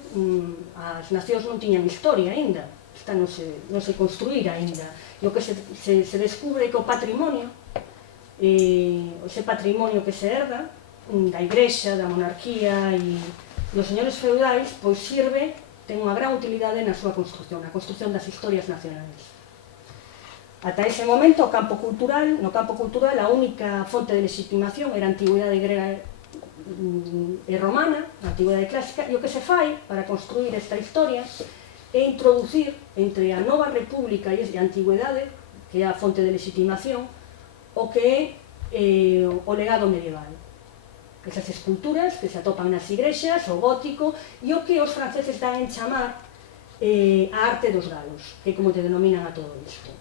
as nacións non tiñan historia aínda, esta non se construíra aínda, e o que se descubre é que o patrimonio, ese patrimonio que se herda da Igrexa, da monarquía e dos señores feudais, pois ten unha gran utilidade na súa construcción, na construcción das historias nacionais. Ata ese momento, no campo cultural, a única fonte de legitimación era a antigüidade grega e romana, a antigüidade clásica, e o que se fai para construir esta historia é introducir entre a nova república e a antigüidade, que é a fonte de legitimación, o que é o legado medieval. Esas esculturas que se atopan nas igrexas, o gótico, e o que os franceses dan en chamar a arte dos galos, que é como te denominan a todo isto.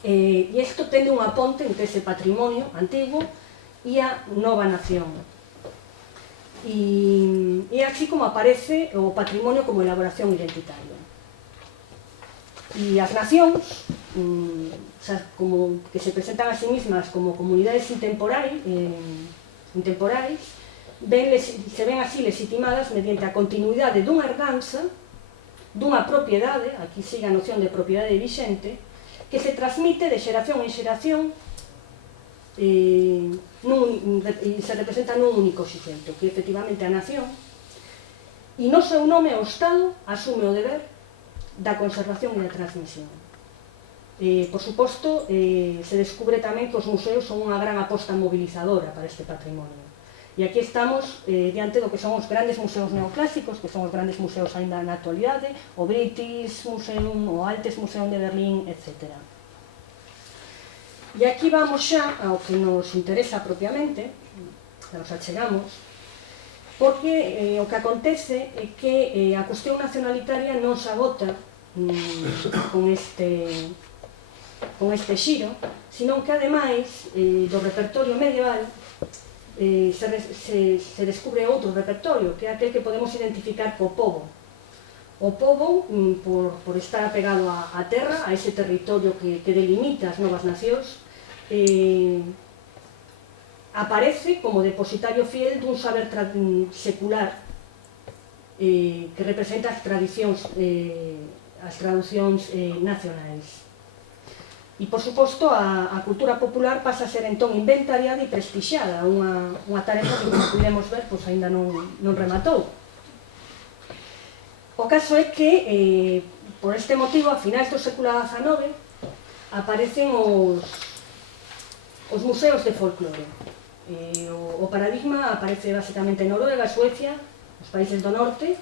E isto tende unha ponte entre ese patrimonio antigo e a nova nación. E é así como aparece o patrimonio como elaboración identitaria. E as nacións, que se presentan a sí mismas como comunidades intemporais, se ven así legitimadas mediante a continuidade dunha herdanza, dunha propiedade, aquí sigue a noción de propiedade vixente, que se transmite de xeración en xeración e se representa nun único suxeito, que é efectivamente a nación, e no seu nome o Estado asume o deber da conservación e da transmisión. Por suposto, se descubre tamén que os museos son unha gran aposta mobilizadora para este patrimonio. E aquí estamos diante do que son os grandes museos neoclásicos, que son os grandes museos ainda na actualidade, o British Museum, o Altes Museum de Berlín, etc. E aquí vamos xa ao que nos interesa propiamente, nos achegamos, porque o que acontece é que a cuestión nacionalitaria non se agota con este xiro, senón que ademais do repertorio medieval se descubre outro repertorio, que é aquel que podemos identificar co pobo. O pobo, por estar apegado á terra, a ese territorio que delimita as novas nacións, aparece como depositario fiel dun saber secular que representa as tradicións, as traducións nacionais. E, por suposto, a cultura popular pasa a ser entón inventariada e prestixiada, unha tarefa que, como podemos ver, aínda non rematou. O caso é que, por este motivo, a finais do século XIX, aparecen os museos de folclore. O paradigma aparece basicamente en Noruega, Suecia, os países do norte,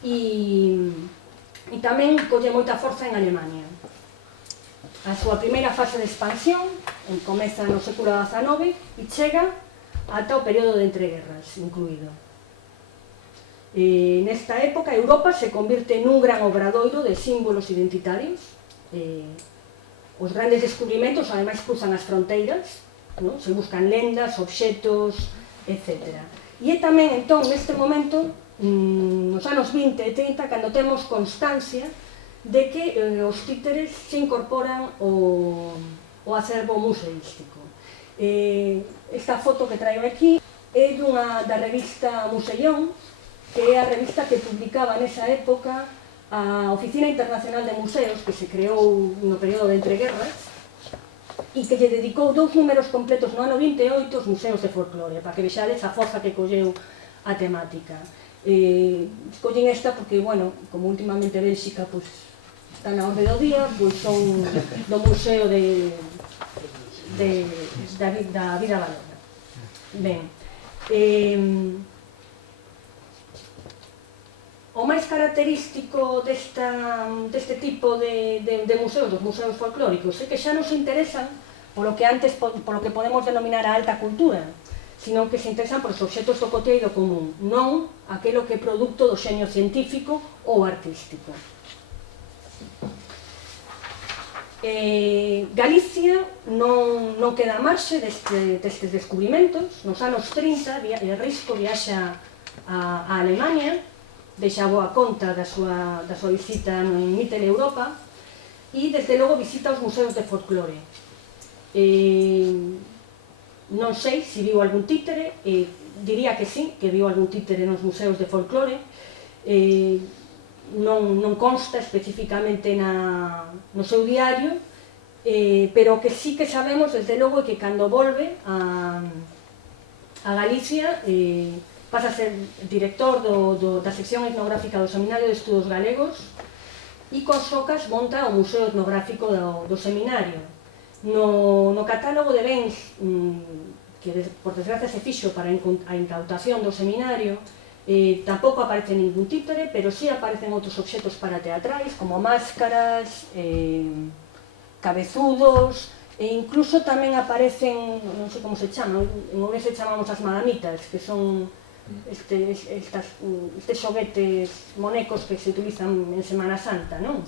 e tamén colle moita forza en Alemania. A súa primeira fase de expansión comeza no século XIX e chega ata o período de entreguerras incluído. Nesta época, Europa se convirte nun gran obradoiro de símbolos identitarios. Os grandes descubrimentos, ademais, cruzan as fronteiras, se buscan lendas, obxetos, etc. E é tamén, entón, neste momento, nos anos 20 e 30, cando temos constancia de que os títeres se incorporan ao acervo museístico. Esta foto que traigo aquí é da revista Museión, que é a revista que publicaba nesa época a Oficina Internacional de Museos, que se creou no período de entreguerras, e que lle dedicou 2 números completos no ano 28 aos museos de folclore, para que vexades a forza que colleu a temática. Escollen esta porque, bueno, como últimamente Bélxica está na orde do día, son do Museo da Vida Galega. Ben, o máis característico deste tipo de museos, dos museos folclóricos, é que xa non se interesan polo que podemos denominar a alta cultura, senón que se interesan por os obxetos do cotidiano común, non aquilo que é produto do xenio científico ou artístico. Galicia non queda a marxe destes descubrimentos. Nos anos 30, Risco viaxa a Alemania, deixa boa conta da súa visita en Mittel Europa, e desde logo visita os museos de folclore. Non sei se viu algún títere, diría que sí, que viu algún títere nos museos de folclore. Non consta especificamente no seu diario, pero que sí que sabemos, desde logo, que cando volve a Galicia pasa a ser director da sección etnográfica do Seminario de Estudos Galegos e con Socas monta o Museo Etnográfico do Seminario. No catálogo de bens que, por desgracia, se fixo para a incautación do seminario, tampouco aparece ningún títere, pero sí aparecen outros obxetos para teatrais, como máscaras, cabezudos, e incluso tamén aparecen, non sei como se chaman, en Ourense chamamos as madamitas, que son estes xoguetes monecos que se utilizan en Semana Santa, non?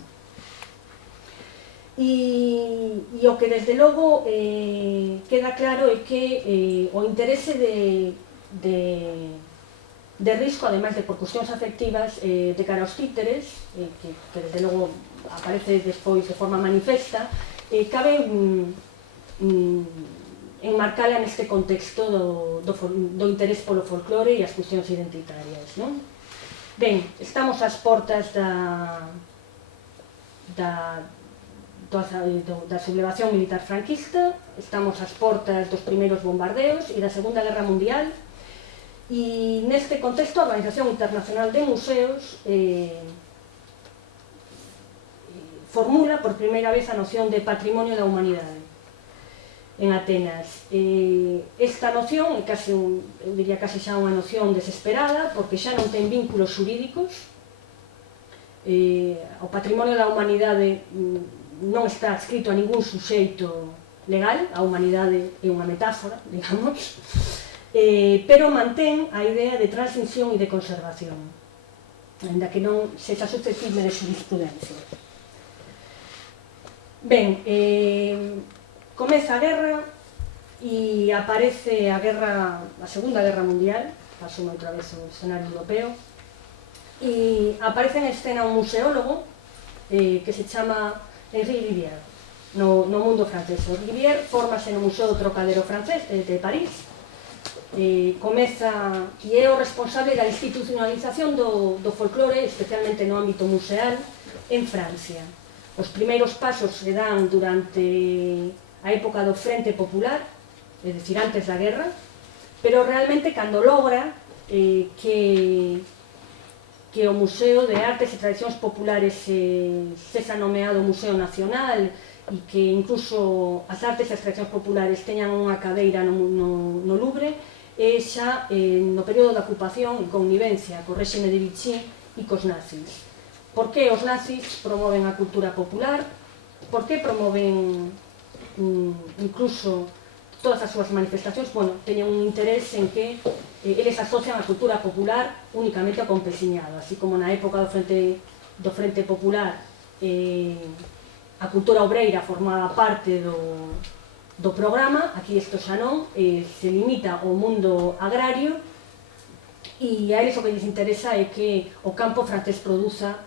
E o que desde logo queda claro é que o interese de Risco, ademais de por cuestións afectivas de cara aos títeres, que desde logo aparece despois de forma manifesta, cabe enmarcala neste contexto do interés polo folclore e as cuestións identitarias. Ben, estamos ás portas da sublevación militar franquista, estamos ás portas dos primeiros bombardeos e da Segunda Guerra Mundial, e neste contexto a Organización Internacional de Museos formula por primeira vez a noción de patrimonio da humanidade. en Atenas. Esta noción é casi, eu diría casi xa unha noción desesperada, porque xa non ten vínculos xurídicos. O patrimonio da humanidade non está adscrito a ningún suxeito legal, a humanidade é unha metáfora, digamos, pero mantén a idea de transmisión e de conservación, ainda que non sexa susceptible de jurisprudencia. Ben, comeza a guerra e aparece a Segunda Guerra Mundial, pasou outra vez o escenario europeo, e aparece en escena un museólogo que se chama Henri Rivière, no mundo francés. O Rivière formase no Museo do Trocadero francés de París, comeza e é o responsable da institucionalización do folclore, especialmente no ámbito museal, en Francia. Os primeiros pasos se dan durante a época do Frente Popular, é dicir, antes da guerra, pero realmente cando logra que o Museo de Artes e Tradicións Populares sexa nomeado Museo Nacional e que incluso as artes e as tradicións populares teñan unha cadeira no Louvre, é xa no período da ocupación en connivencia co réxime de Vichy e cos nazis. Por que os nazis promoven a cultura popular? Por que promoven incluso todas as súas manifestacións? Bueno, teñen un interés en que eles asocian a cultura popular únicamente ao campesiñado, así como na época do Frente Popular a cultura obreira formaba parte do programa. Aquí isto xa non, se limita ao mundo agrario e a eles o que lles interesa é que o campo francés produza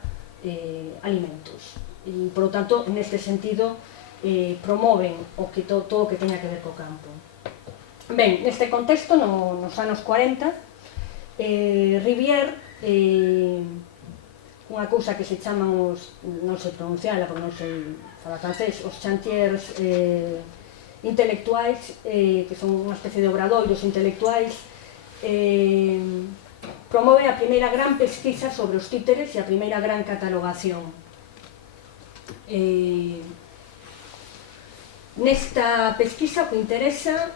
alimentos e, por lo tanto, neste sentido promoven todo o que teña que ver co campo. Ben, neste contexto, nos anos 40, Rivière, unha cousa que se chaman non sei pronunciala porque non sei falar francés, os chantiers intelectuais, que son unha especie de obradoiros intelectuais, promove a primeira gran pesquisa sobre os títeres e a primeira gran catalogación. Nesta pesquisa o que interesa,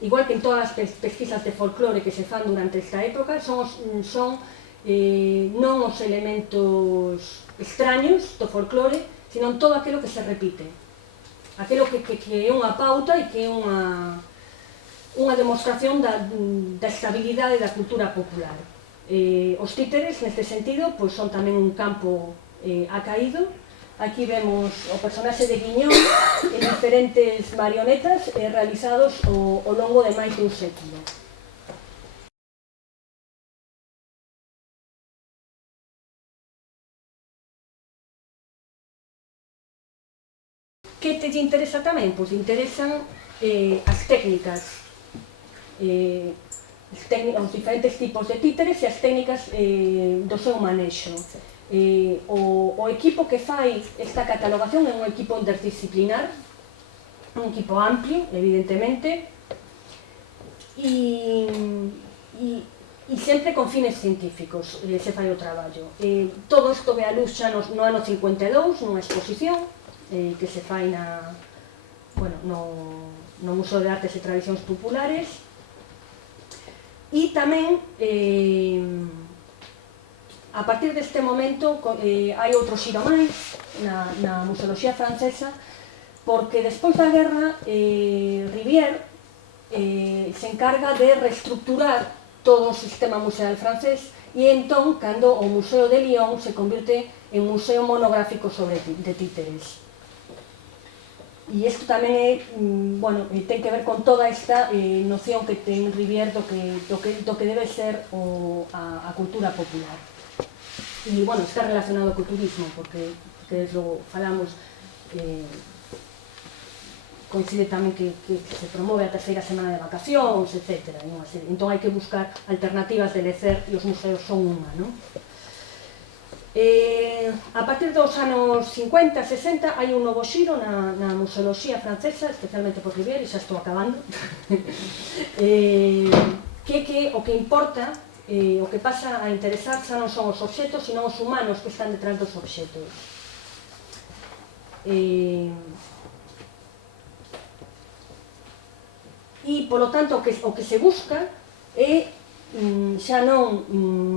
igual que en todas as pesquisas de folclore que se fan durante esta época, son non os elementos extraños do folclore, sino todo aquilo que se repite, aquilo que é unha pauta e que é unha demostración da estabilidade da cultura popular. Os títeres, neste sentido, son tamén un campo acaído. Aquí vemos o personaxe de Guiñón en diferentes marionetas realizados ao longo de máis dun século. Que te interesa tamén? Pois interesan as técnicas, os diferentes tipos de títeres e as técnicas do seu manexo. O equipo que fai esta catalogación é un equipo interdisciplinar, un equipo amplio, evidentemente, e sempre con fines científicos se fai o traballo. Todo isto ve a luz xa no ano 52, nunha exposición que se fai no Museo de Artes e Tradicións Populares, e tamén a partir deste momento hai outro xiro máis na museoloxía francesa, porque despois da guerra Rivière se encarga de reestructurar todo o sistema museal francés e entón, cando o Museo de Lyon se convirte en museo monográfico de títeres. E isto tamén ten que ver con toda esta noción que ten Rivière do que debe ser a cultura popular. E, está relacionado co turismo, porque desde logo falamos, coincide tamén que se promove a terceira semana de vacacións, etc. Entón hai que buscar alternativas de lecer e os museos son unha, non? A partir dos anos 50, 60 hai un novo xiro na museoloxía francesa, especialmente por Rivière, e xa estou acabando, que o que importa, o que pasa a interesar xa non son os obxetos, sino os humanos que están detrás dos obxetos. polo tanto, o que se busca é xa non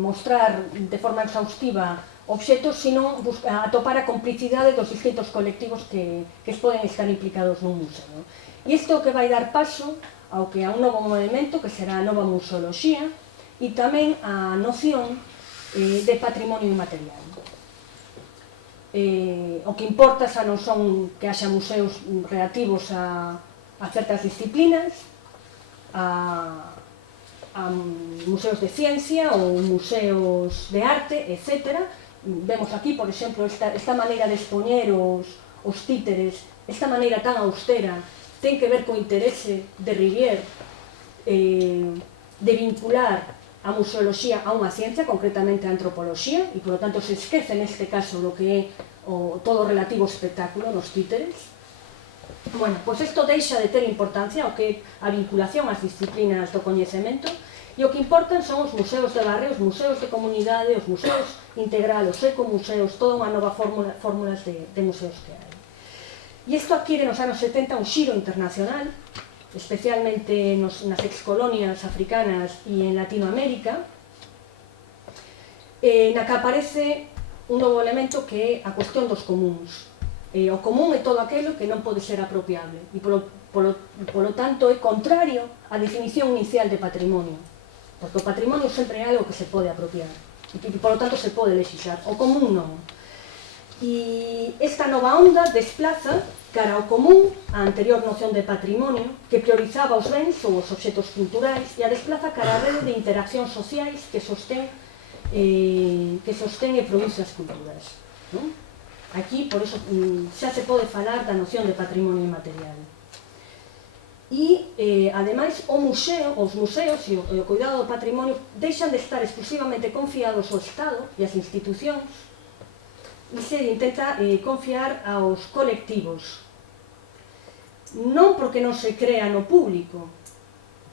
mostrar de forma exhaustiva obxetos, sino atopar a complicidade dos distintos colectivos que poden estar implicados nun museo. E isto que vai dar paso a un novo movimento, que será a nova museoloxía, e tamén a noción de patrimonio inmaterial. O que importa xa non son que haxa museos relativos a certas disciplinas, a museos de ciencia ou museos de arte, etc. Vemos aquí, por exemplo, esta maneira de expoñer os títeres, esta maneira tan austera, ten que ver co interese de Rivière de vincular a museoloxía a unha ciencia, concretamente a antropoloxía, e, por lo tanto, se esquece neste caso do que é todo o relativo ao espectáculo nos títeres. Bueno, pois isto deixa de ter importancia o que é a vinculación ás disciplinas do coñecemento, e o que importan son os museos de barrio, os museos de comunidade, os museos integral, os ecomuseos, toda unha nova fórmulas de museos que hai. E isto adquire nos anos 70 un xiro internacional, especialmente nas excolonias africanas e en Latinoamérica, na que aparece un novo elemento que é a cuestión dos comuns. O común é todo aquilo que non pode ser apropiable e, polo tanto, é contrario á definición inicial de patrimonio, porque o patrimonio sempre é algo que se pode apropiar e, polo tanto, se pode lexislar. O común non. E esta nova onda desplaza cara ao común a anterior noción de patrimonio que priorizaba os bens ou os obxetos culturais e a desplaza cara a rede de interaccións sociais que sostén e produce as culturas. Aquí, por eso, xa se pode falar da noción de patrimonio inmaterial. E, ademais, os museos e o cuidado do patrimonio deixan de estar exclusivamente confiados ao Estado e ás institucións e se intenta confiar aos colectivos. Non porque non se crea no público,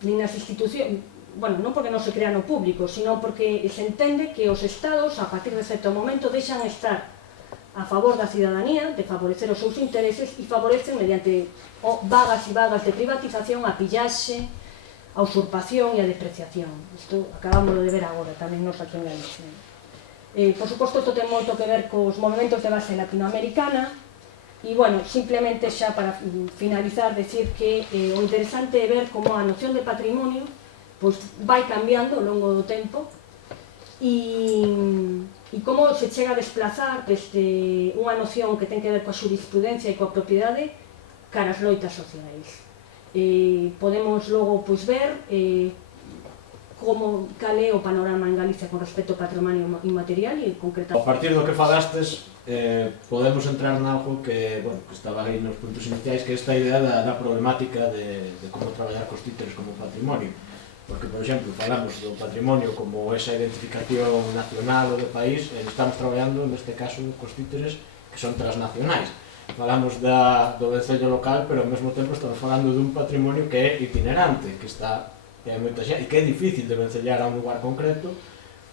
nin nas institucións, non porque non se crea no público, sino porque se entende que os Estados, a partir de certo momento, deixan estar a favor da cidadanía, de favorecer os seus intereses, e favorecen mediante vagas e vagas de privatización a pillaxe, a usurpación e a depreciación. Isto acabamos de ver agora, tamén nos aquí en Galicia. Por suposto, isto ten moito que ver cos movimentos de base latinoamericana, e, simplemente xa para finalizar, decir que o interesante é ver como a noción de patrimonio vai cambiando ao longo do tempo e como se chega a desplazar desde unha noción que ten que ver coa xurisprudencia e coa propiedade cara as loitas sociais. Podemos logo ver cal é o panorama en Galicia con respecto ao patrimonio inmaterial e concretamente. A partir do que falastes, podemos entrar nalgo que estaba aí nos puntos iniciais, que é esta idea da problemática de como traballar cos títeres como patrimonio. Porque, por exemplo, falamos do patrimonio como esa identificación nacional ou do país, e estamos traballando, neste caso, cos títeres que son transnacionais. Falamos do vencello local, pero ao mesmo tempo estamos falando dun patrimonio que é itinerante, que está e que é difícil de vencellar a un lugar concreto,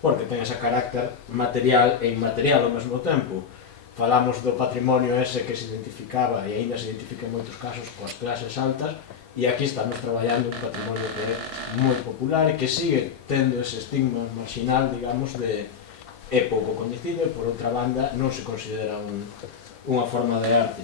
porque ten ese carácter material e inmaterial ao mesmo tempo. Falamos do patrimonio ese que se identificaba, e aínda se identifica en moitos casos, coas clases altas, e aquí estamos traballando un patrimonio que é moi popular e que sigue tendo ese estigma marginal, digamos, de é pouco coñecido e, por outra banda, non se considera unha forma de arte.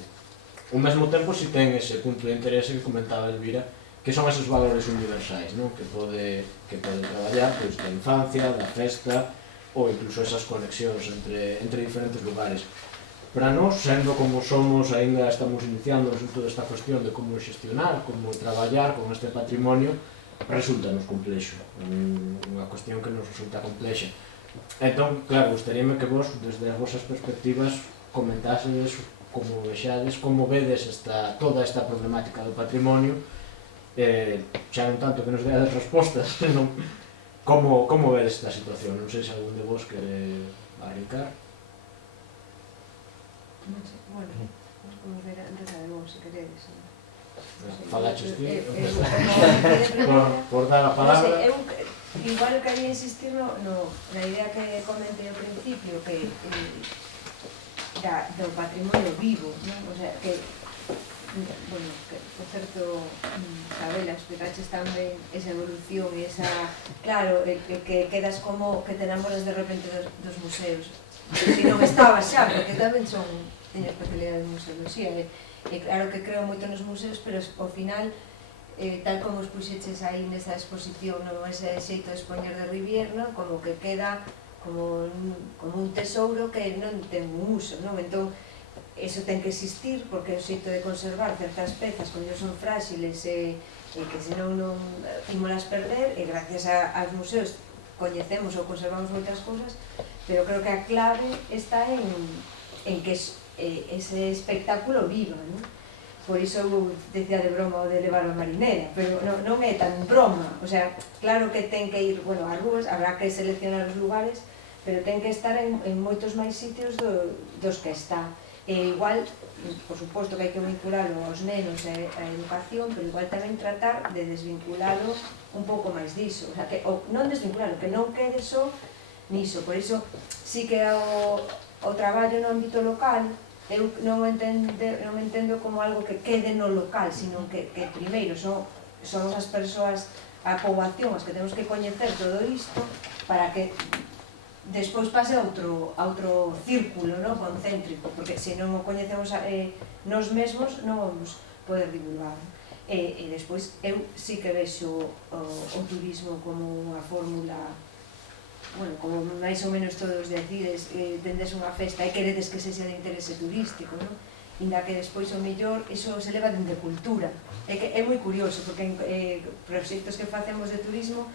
Ao mesmo tempo, si ten ese punto de interese que comentaba Elvira, que son esos valores universais, que poden traballar da infancia, da festa, ou incluso esas conexións entre diferentes lugares. Para nós, sendo como somos, ainda estamos iniciándonos en toda esta cuestión de como xestionar, como traballar con este patrimonio, resulta-nos complexo, unha cuestión que nos resulta complexa. Entón, claro, gustaríame que vos, desde as vosas perspectivas, comentasedes como vexades, como vedes toda esta problemática do patrimonio, xa non tanto que nos deades respostas, senón como vedes esta situación. Non sei se algún de vos quere arrincar. Bueno, vamos ver antes de vos, se queredes. Falaches ti, por dar a palabra. Igual quería insistir na idea que comentei ao principio, que do patrimonio vivo, o sea, que bueno, que, por certo, Isabela, explicaches tamén esa evolución e esa, claro, que quedas como que te enamoras de repente dos museos, se non estabas xa, porque tamén son, teño especialidade de museoloxía, e claro que creo moito nos museos, pero ao final, tal como os puxeches aí nesa exposición, non, ese xeito de expoñer de Rivière, non, como que queda como un tesouro que non ten un uso, non? Entón, eso ten que existir porque é o xeito de conservar certas pezas cando son frágiles e que senón non ímolas perder, e gracias aos museos coñecemos ou conservamos moitas cousas, pero creo que a clave está en que ese espectáculo viva, non? Por iso eu decía de broma o de levar a marinera, pero non é tan broma, o sea, claro que ten que ir, bueno, ás rúas, habrá que seleccionar os lugares, pero ten que estar en moitos máis sitios dos que está. E igual, por suposto que hai que vinculalo aos nenos e a educación, pero igual tamén tratar de desvinculalo un pouco máis diso, o sea, que, non desvinculalo, que non quede só niso. Por iso, sí que o traballo no ámbito local, eu non entendo como algo que quede no local, sino que primeiro somos as persoas, a poboación, as que temos que coñecer todo isto, para que despois pase a outro círculo, non, concéntrico, porque se non o coñecemos nós mesmos non vamos poder divulgar. E despois eu sí que vexo o turismo como unha fórmula, bueno, como máis ou menos todos decides, tendes unha festa e queredes que sexa de interese turístico, non? Inda que despois o mellor iso se leva dende cultura. É moi curioso, porque en proxectos que facemos de turismo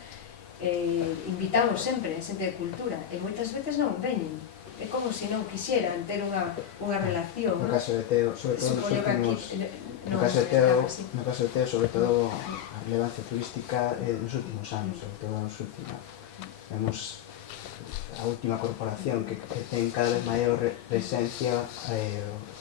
invitamos sempre xente de cultura e moitas veces non veñen, é como se non quixeran ter unha relación. No caso de Teo, sobre todo no caso de Teo, sobre todo a relevancia turística nos últimos anos, sobre todo nos últimos. Vemos a última corporación que ten cada vez maior presencia,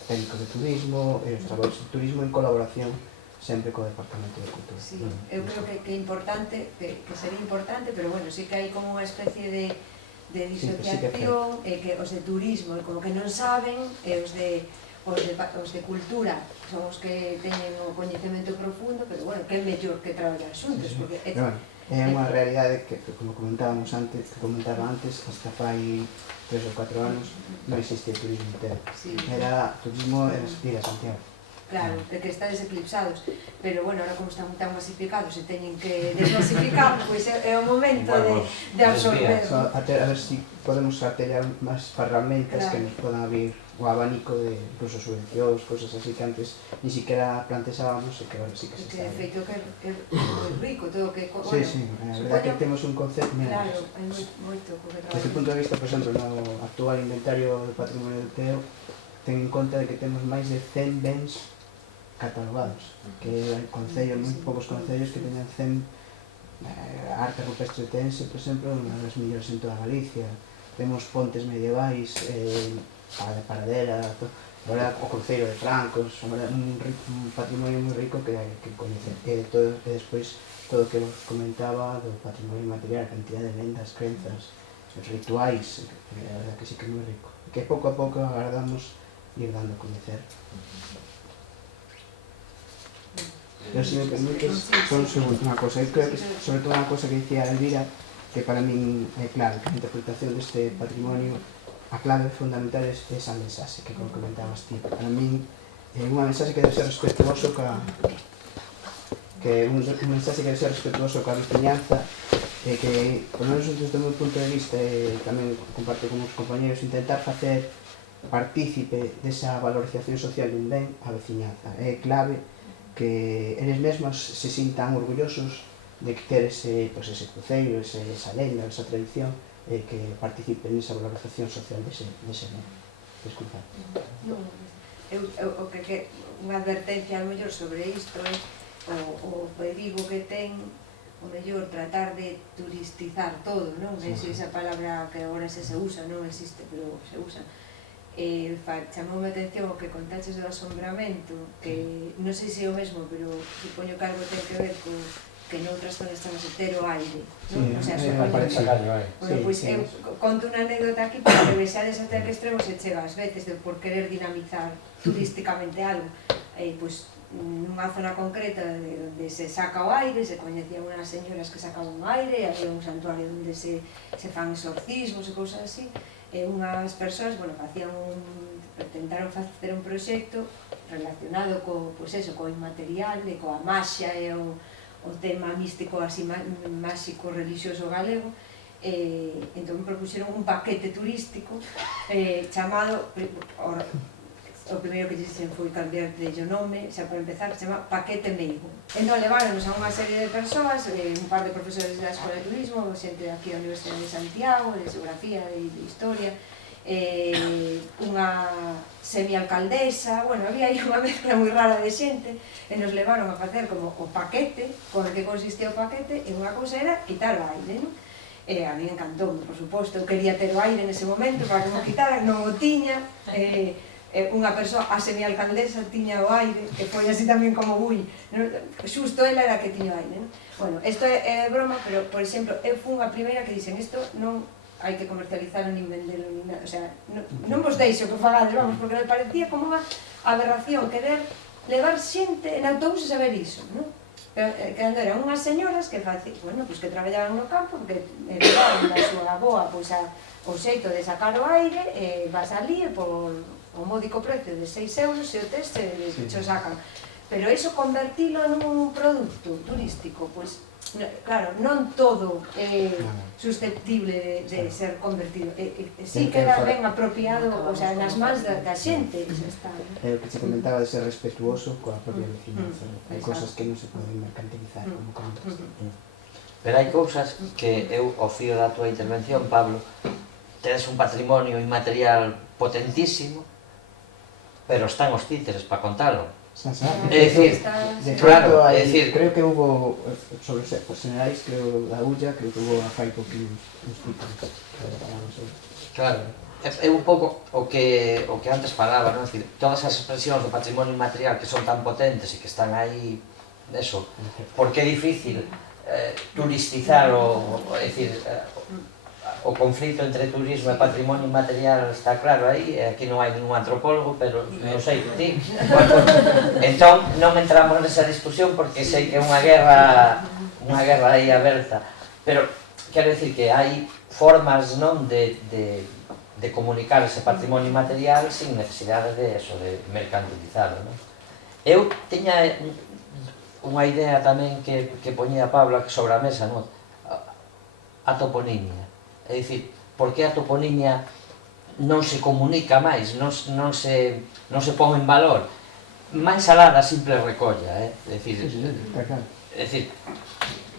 técnicos de turismo e os traballos de turismo en colaboración sempre co Departamento de Cultura. Sí, eu creo que é importante, que sería importante, pero bueno, sí que hai como unha especie de disociación, e que os de turismo como que non saben, e os de cultura son os que teñen o coñecemento profundo, pero bueno, que é mellor que traballar xuntos, porque é unha realidade que, como comentaba antes, hasta fai 3 ou 4 anos non existía turismo entero. Era turismo en ir a Santiago. Claro, de que estades eclipsados, pero bueno, ahora como están tan masificados e teñen que desmasificar, pois é o momento de absorber. A ver se podemos artellar máis ferramentas que nos podan abrir o abanico de incluso subvencións, cosas así que antes ni siquiera planteábamos e que ahora sí que se está. Que de feito que é moi rico todo o que... Sí, a verdade que temos un concepto... Claro, hai moito co que traballar. Desde o punto de vista, por exemplo, no actual inventario do patrimonio do Teo, ten en conta de que temos máis de 100 bens catalogados, que hai concellos, moi poucos concellos que teñan 100 arte rupestre tense, por exemplo, unha das mellores en toda Galicia. Temos pontes medievais, Paradera, agora o Cruceiro de Francos, un patrimonio moi rico que coñecer. E despois todo o que vos comentaba do patrimonio material, a cantidad de lendas, crenzas, rituais, a verdade que sí que é moi rico. Que pouco a pouco agardamos ir dando a coñecer. Eu, se me permites, só un segundo, unha cosa. Eu creo que, sobre todo, unha cosa que dicía Elvira, que para min é clave, que a interpretación deste patrimonio, a clave fundamental é esa mensaxe que comentabas ti. Para min, unha mensaxe que debe ser respetuoso un mensaxe que debe ser respetuoso coa veciñanza, e que, por menos desde o meu punto de vista, e tamén comparto con os compañeros, intentar facer partícipe desa valorización social dun ben a veciñanza. É clave que eles mesmos se sintan orgullosos de ter ese cruceiro, esa lenda, esa tradición, e que participen nesa valorización social dese ben. Desculpa. Unha advertencia ao mellor sobre isto é o perigo que ten o mellor tratar de turistizar todo, non? Esa palabra que agora se usa, non existe, pero se usa. Chamoume a atención o que contaches do asombramento, que non sei se é o mesmo, pero supoño que algo ten que ver con que noutras zonas estamos a ter o aire, non? O sea, supoño... Pois eu conto unha anécdota aquí para que vexades até que extremo se chega ás veces de por querer dinamizar turísticamente algo. Pois nunha zona concreta onde se saca o aire, se coñecían unhas señoras que sacaban o aire, había un santuario onde se fan exorcismos e cousas así, e unhas persoas, tentaron facer un proxecto relacionado co inmaterial, coa maxia e o tema místico así máxico religioso galego. Entón propuxeron un paquete turístico chamado, o primeiro que dixen foi cambiar de nome, xa por empezar, se chama Paquete Meigo. Entón leváronos a unha serie de persoas, un par de profesores da Escola de Turismo, xente aquí da Universidade de Santiago, de Geografía, de Historia, unha semialcaldesa, había aí unha mezcla moi rara de xente, e nos levaron a facer como o paquete, con que consistía o paquete, e unha cousa era quitar o aire, non? A mí encantoume, por suposto, eu quería ter o aire nese momento para que me quitaran, non o tiña, unha persoa, a semialcaldesa, tiña o aire, e foi así tamén como xusto ela era a que tiña o aire, non? Bueno, isto é broma, pero, por exemplo, eu fui unha primeira que dixen isto non hai que comercializarlo nin vendelo, nin nada, o sea, non vos deixo que falades, vamos, porque me parecía como unha aberración querer levar xente en autobuses a ver iso, non? Pero cando eran unhas señoras que que traballaban no campo, que levaban da súa aboa o xeito de sacar o aire, e vas ali e por o módico precio de 6 euros e o test xo sacan. Pero iso convertilo nun produto turístico, pois, claro, non todo é susceptible de ser convertido. Si queda ben apropiado, o sea, nas mans da xente, iso está. É o que se comentaba de ser respetuoso coa propia vecinanza. Hai cosas que non se poden mercantilizar, como comentas. Pero hai cousas que eu, ao fío da tua intervención, Pablo, tedes un patrimonio inmaterial potentísimo, pero están os títeres para contalo. É dicir, claro, é dicir... Creo que hubo, sobre os generais, creo, da Ulla, creo que hubo a fai poquinho uns títulos. Claro, é un pouco o que antes falaba, non? É dicir, todas as expresións do patrimonio inmaterial que son tan potentes e que están aí, eso, porque é difícil turistizar é dicir, o conflito entre turismo e patrimonio inmaterial está claro aí, aquí non hai ningún antropólogo, pero non sei ti. Entón, non entramos nesa discusión porque sei que é unha guerra aí aberta, pero quero dicir que hai formas non de comunicar ese patrimonio inmaterial sin necesidade de mercantilizarlo, non? Eu tiña unha idea tamén que poñía Pablo sobre a mesa, non? A toponimia. É dicir, por que a toponimia non se comunica máis, non se pon en valor, máis alá da simple recolla, é dicir,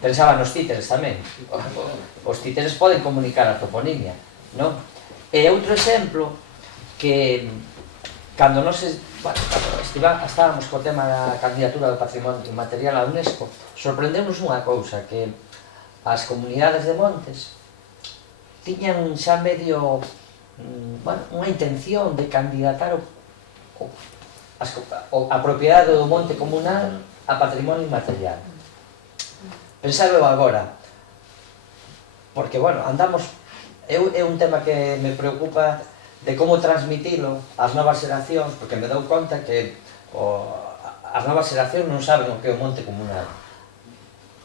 pensaba nos títeres tamén, os títeres poden comunicar a toponimia, non? E outro exemplo, que cando nos estábamos co tema da candidatura do patrimonio inmaterial á UNESCO, sorprendemos unha cousa, que as comunidades de montes tiñan xa medio unha intención de candidatar a propiedade do monte comunal a patrimonio inmaterial. Pensábeo agora, porque, andamos, é un tema que me preocupa de como transmitilo ás novas xeracións, porque me dou conta que as novas xeracións non saben o que é o monte comunal.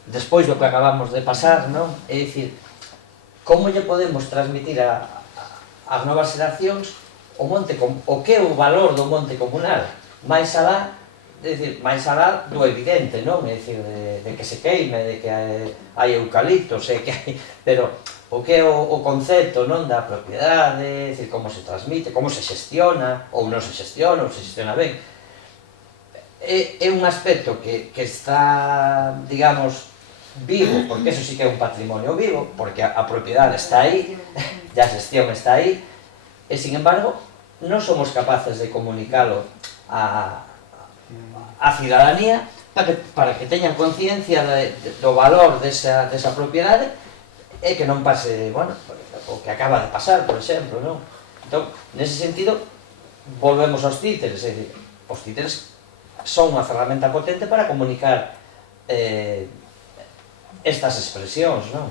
Despois do que acabamos de pasar, non? É dicir, como lle podemos transmitir ás novas xeracións o que é o valor do monte comunal, máis alá, é dicir, máis alá do evidente, non? É dicir, de que se queime, de que hai eucaliptos, pero o que é o concepto, non, da propiedade, é dicir, como se transmite, como se xestiona, ou non se xestiona ben. É un aspecto que está, digamos, vivo, porque eso sí que é un patrimonio vivo, porque a propiedade está aí, e a xestión está aí, e, sin embargo, non somos capaces de comunicalo á cidadanía para que teñan conciencia do valor desa propiedade e que non pase, o que acaba de pasar, por exemplo, non? Entón, nese sentido, volvemos aos títeres, é dicir, os títeres son unha ferramenta potente para comunicar estas expresións, non?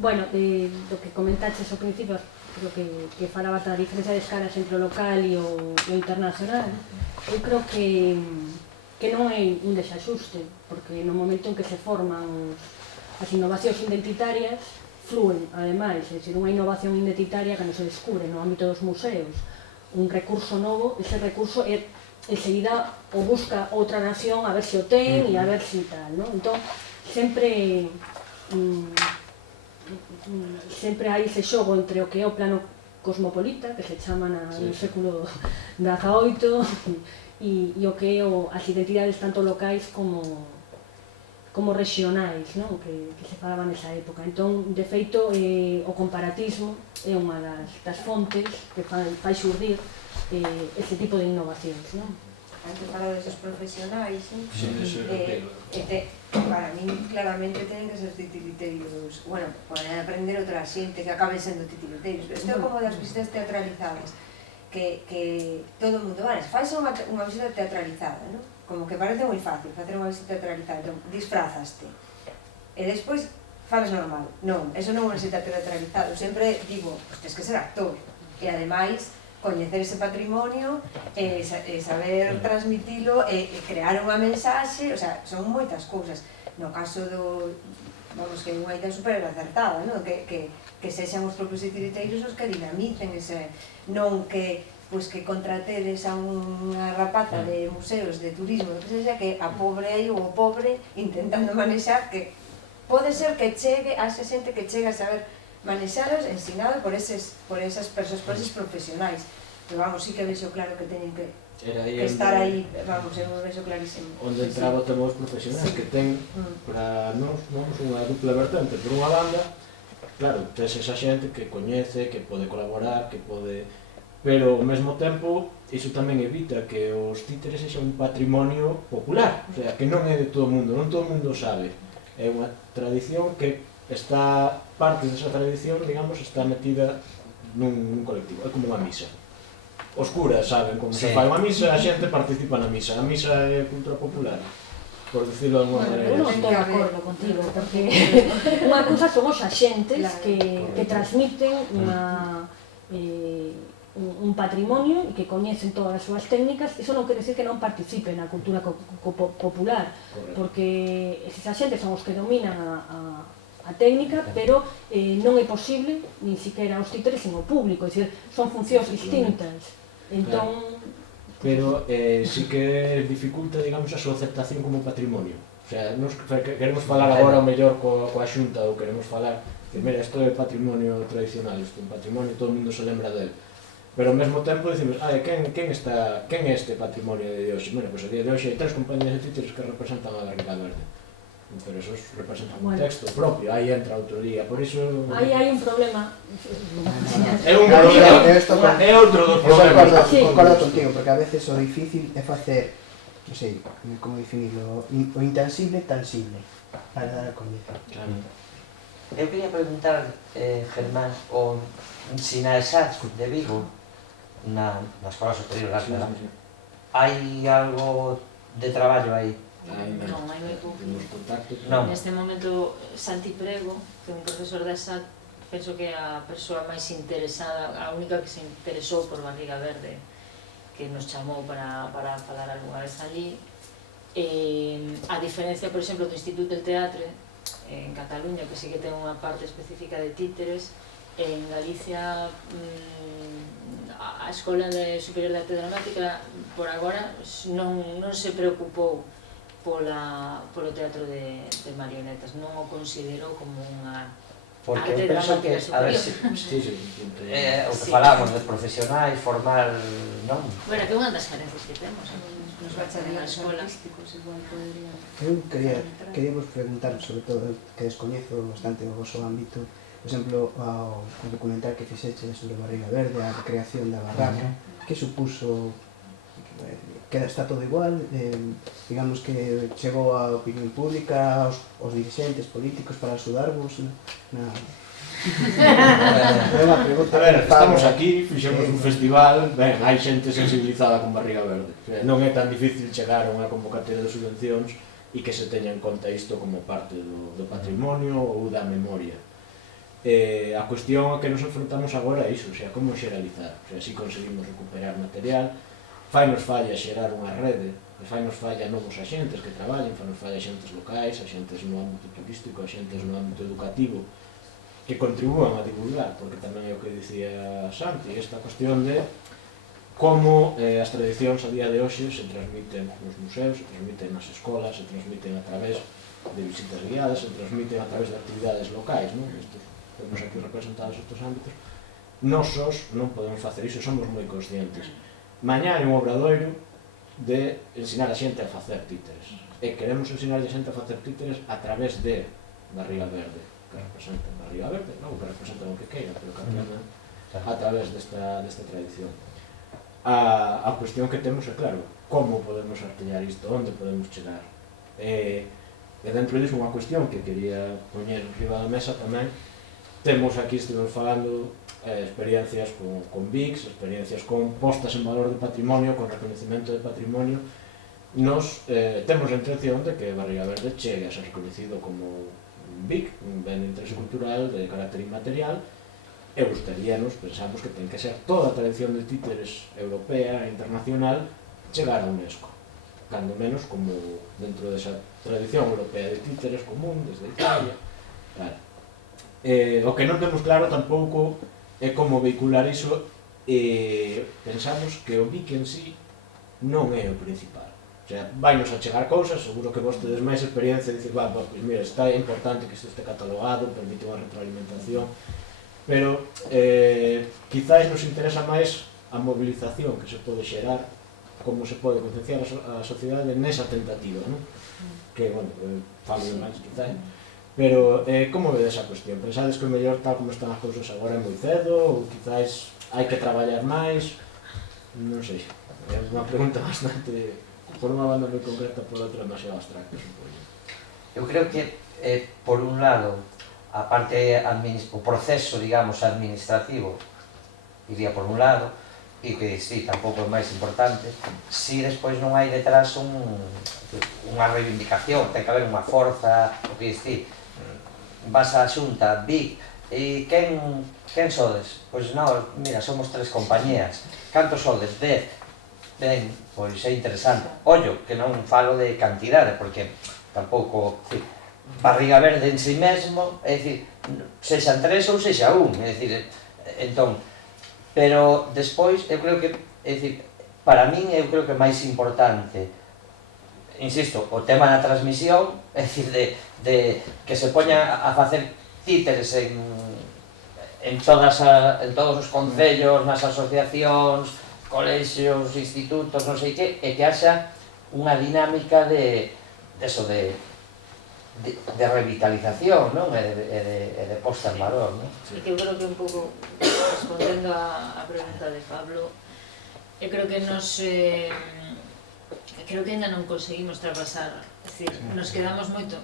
Bueno, do que comentaches ao principio, creo que falabas da diferencia de escalas entre o local e o internacional. Eu creo que non é un desaxuste, porque no momento en que se forman as innovacións identitarias, fluen, ademais, é dicir, unha innovación identitaria que non se descubre no ámbito dos museos, un recurso novo, ese recurso é enseguida o busca outra nación a ver se o ten e a ver se tal, non? Entón, sempre hai ese xogo entre o que é o plano cosmopolita, que se chama no século XVIII, e o que é as identidades tanto locais como regionais, non? Que se falaban nesa época. Entón, de feito, o comparatismo é unha das fontes que fai xurdir ese tipo de innovacións, non? Antes falado desos profesionais, Sí, eso é para min claramente teñen que ser titiriteiros, bueno, poden aprender outra xente que acaben sendo titiriteiros, pero isto é como das visitas teatralizadas, que todo o mundo, vale, faise unha visita teatralizada, non? Como que parece moi fácil facer unha visita teatralizada, entón, disfrazaste, e despois falas normal. Non, eso non é unha visita teatralizada, eu sempre digo, tens que ser actor, e ademais, coñecer ese patrimonio, saber transmitilo, e crear unha mensaxe, o sea, son moitas cousas. No caso do, vamos, que é unha idea super acertada, non? Que sexan os propios titiriteiros os que dinamicen ese, non que contratedes a unha rapaza de museos, de turismo, que sexa, que a pobre aí ou o pobre intentando manexar, que pode ser que chegue a esa xente que chega a saber manexaros, ensinado por esas persoas, por eses profesionais. Pero vamos, sí que vexo claro que teñen que estar aí, vamos, eu vexo clarísimo. Onde entraba o tema dos profesionais, que ten para nós unha dupla vertente. Por unha banda, claro, tes esa xente que coñece, que pode colaborar, que pode... Pero ao mesmo tempo, iso tamén evita que os títeres sexan un patrimonio popular, o sea, que non é de todo o mundo, non todo o mundo sabe. É unha tradición que está, parte desa tradición, digamos, está metida nun colectivo, é como unha misa. Os curas saben como se fai unha misa, a xente participa na misa. A misa é cultura popular, por dicirlo de alguma maneira. Eu non estou de acordo contigo, porque unha cousa son os axentes que transmiten un patrimonio e que coñecen todas as súas técnicas. Iso non quere decir que non participen na cultura popular, porque eses axentes son os que dominan a técnica, pero non é posible nin siquiera os títeres sen o público, é dicir, son funcións distintas. Entón... Pero sí que dificulta, digamos, a súa aceptación como patrimonio. O sea, nos queremos falar agora o mellor coa Xunta, ou queremos falar que, mira, isto é patrimonio tradicional, isto é un patrimonio, todo o mundo se lembra dele. Pero ao mesmo tempo dicimos, quen é este patrimonio de hoxe? Bueno, pois a día de hoxe hai 3 compañías de títeres que representan a Barriga Verde. Pero esos representan un texto propio, aí entra a autoría, por iso... Aí hai un problema. É un problema, é outro dos problemas. Concordo contigo, porque a veces o difícil é facer, non sei, como definirlo, o intangible tangible, para dar a coñecer. Eu quería preguntar, Germán, o Sinalsat de Vigo, na Escola Superior de Arte, hai algo de traballo aí? Non, hai moi pouco. Non. Neste momento, Santi Prego, que é un profesor da SAT, penso que é a persoa máis interesada, a única que se interesou por Barriga Verde, que nos chamou para falar algunha vez allí. A diferencia, por exemplo, do Instituto del Teatre, en Cataluña, que sí que ten unha parte específica de títeres, en Galicia a Escola Superior de Arte Dramática por agora non se preocupou polo teatro de marionetas, non o considerou como unha arte dramática superior. O que falamos de profesionais, formar, non? Bueno, que é unha das carencias que temos nos bachilleráns artísticos, igual poderían... Eu quería vos preguntar, sobre todo, que descoñezo bastante o vosso ámbito, por exemplo, ao documental que fixeche sobre Barriga Verde, a recreación da barraca, que supuso... Está todo igual, digamos que chegou a opinión pública, aos dirigentes políticos para axudarvos na... A ver, estamos aquí, fixemos un festival, ben, hai xente sensibilizada con Barriga Verde. Non é tan difícil chegar a unha convocatoria de subvencións e que se teña en conta isto como parte do patrimonio ou da memoria. A cuestión a que nos enfrontamos agora é iso, o sea, como xeralizar, o sea, si conseguimos recuperar material, fainos falla xerar unha rede, fainos falla novos axentes que traballen, fainos falla axentes locais, axentes no ámbito turístico, axentes no ámbito educativo, que contribúan a divulgar, porque tamén é o que dicía Santi, esta cuestión de como as tradicións a día de hoxe se transmiten nos museus, se transmiten nas escolas, se transmiten a través de visitas guiadas, se transmiten a través de actividades locais, non? Temos aquí representados estes ámbitos. Nosos non podemos facer iso, somos moi conscientes. Mañá hai un obradoiro de ensinar a xente a facer títeres. E queremos ensinar a xente a facer títeres a través de Barriga Verde, que representan Barriga Verde, non que representan o que queiran, pero que aprendan a través desta tradición. A cuestión que temos é, claro, como podemos artellar isto, onde podemos chegar. E dentro disso unha cuestión que quería poñer riba da mesa tamén, temos aquí, estivemos falando, experiencias con BICs, experiencias con postas en valor de patrimonio, con reconocimiento de patrimonio. Nos temos a intención de que Barriga Verde chegue a ser reconocido como un BIC, un ben de interés cultural de carácter inmaterial, e gustaríanos, pensamos que ten que ser toda a tradición de títeres europea e internacional chegar a UNESCO, cando menos como dentro desa tradición europea de títeres común, desde Italia, tal. O que non temos claro tampouco é como vehicular iso, e pensamos que o BIC en sí non é o principal. O sea, vainos a chegar cousas, seguro que vos tedes máis experiencia de dicir, pois mira, está importante que isto este catalogado, permite unha retroalimentación, pero quizáis nos interesa máis a movilización que se pode xerar, como se pode concienciar a sociedade nesa tentativa, non? Que, bueno, falo máis quizáis. Pero, como vedes a cuestión? Pensades que o mellor tal como están as cousas agora é moi cedo, ou quizáis hai que traballar máis? Non sei, é unha pregunta bastante, por unha banda moi concreta, por outra demasiado abstracta, supoño. Eu creo que, por un lado, a parte, o proceso, digamos, administrativo, iría por un lado, e que, sí, tampouco é máis importante, si despois non hai detrás unha reivindicación, ten que haber unha forza, o que dicir, vas á xunta, BIC, e quen sodes? Pois non, mira, somos 3 compañías. Cantos sodes? 10. Ben, pois é interesante. Ollo, que non falo de cantidade, porque tampouco, Barriga Verde en si mesmo, é dicir, sexan 3 ou sexa 1, é dicir, entón, pero despois, eu creo que, é dicir, para min, eu creo que máis importante, insisto, o tema da transmisión, é dicir, de que se poña a facer títeres en todos os concellos, nas asociacións, colexios, institutos, non sei que, e que haxa unha dinámica de revitalización, non? E de posta en valor, non? E que eu creo que un pouco, respondendo a pregunta de Pablo, eu creo que creo que ainda non conseguimos trapasar, é dicir, nos quedamos moito,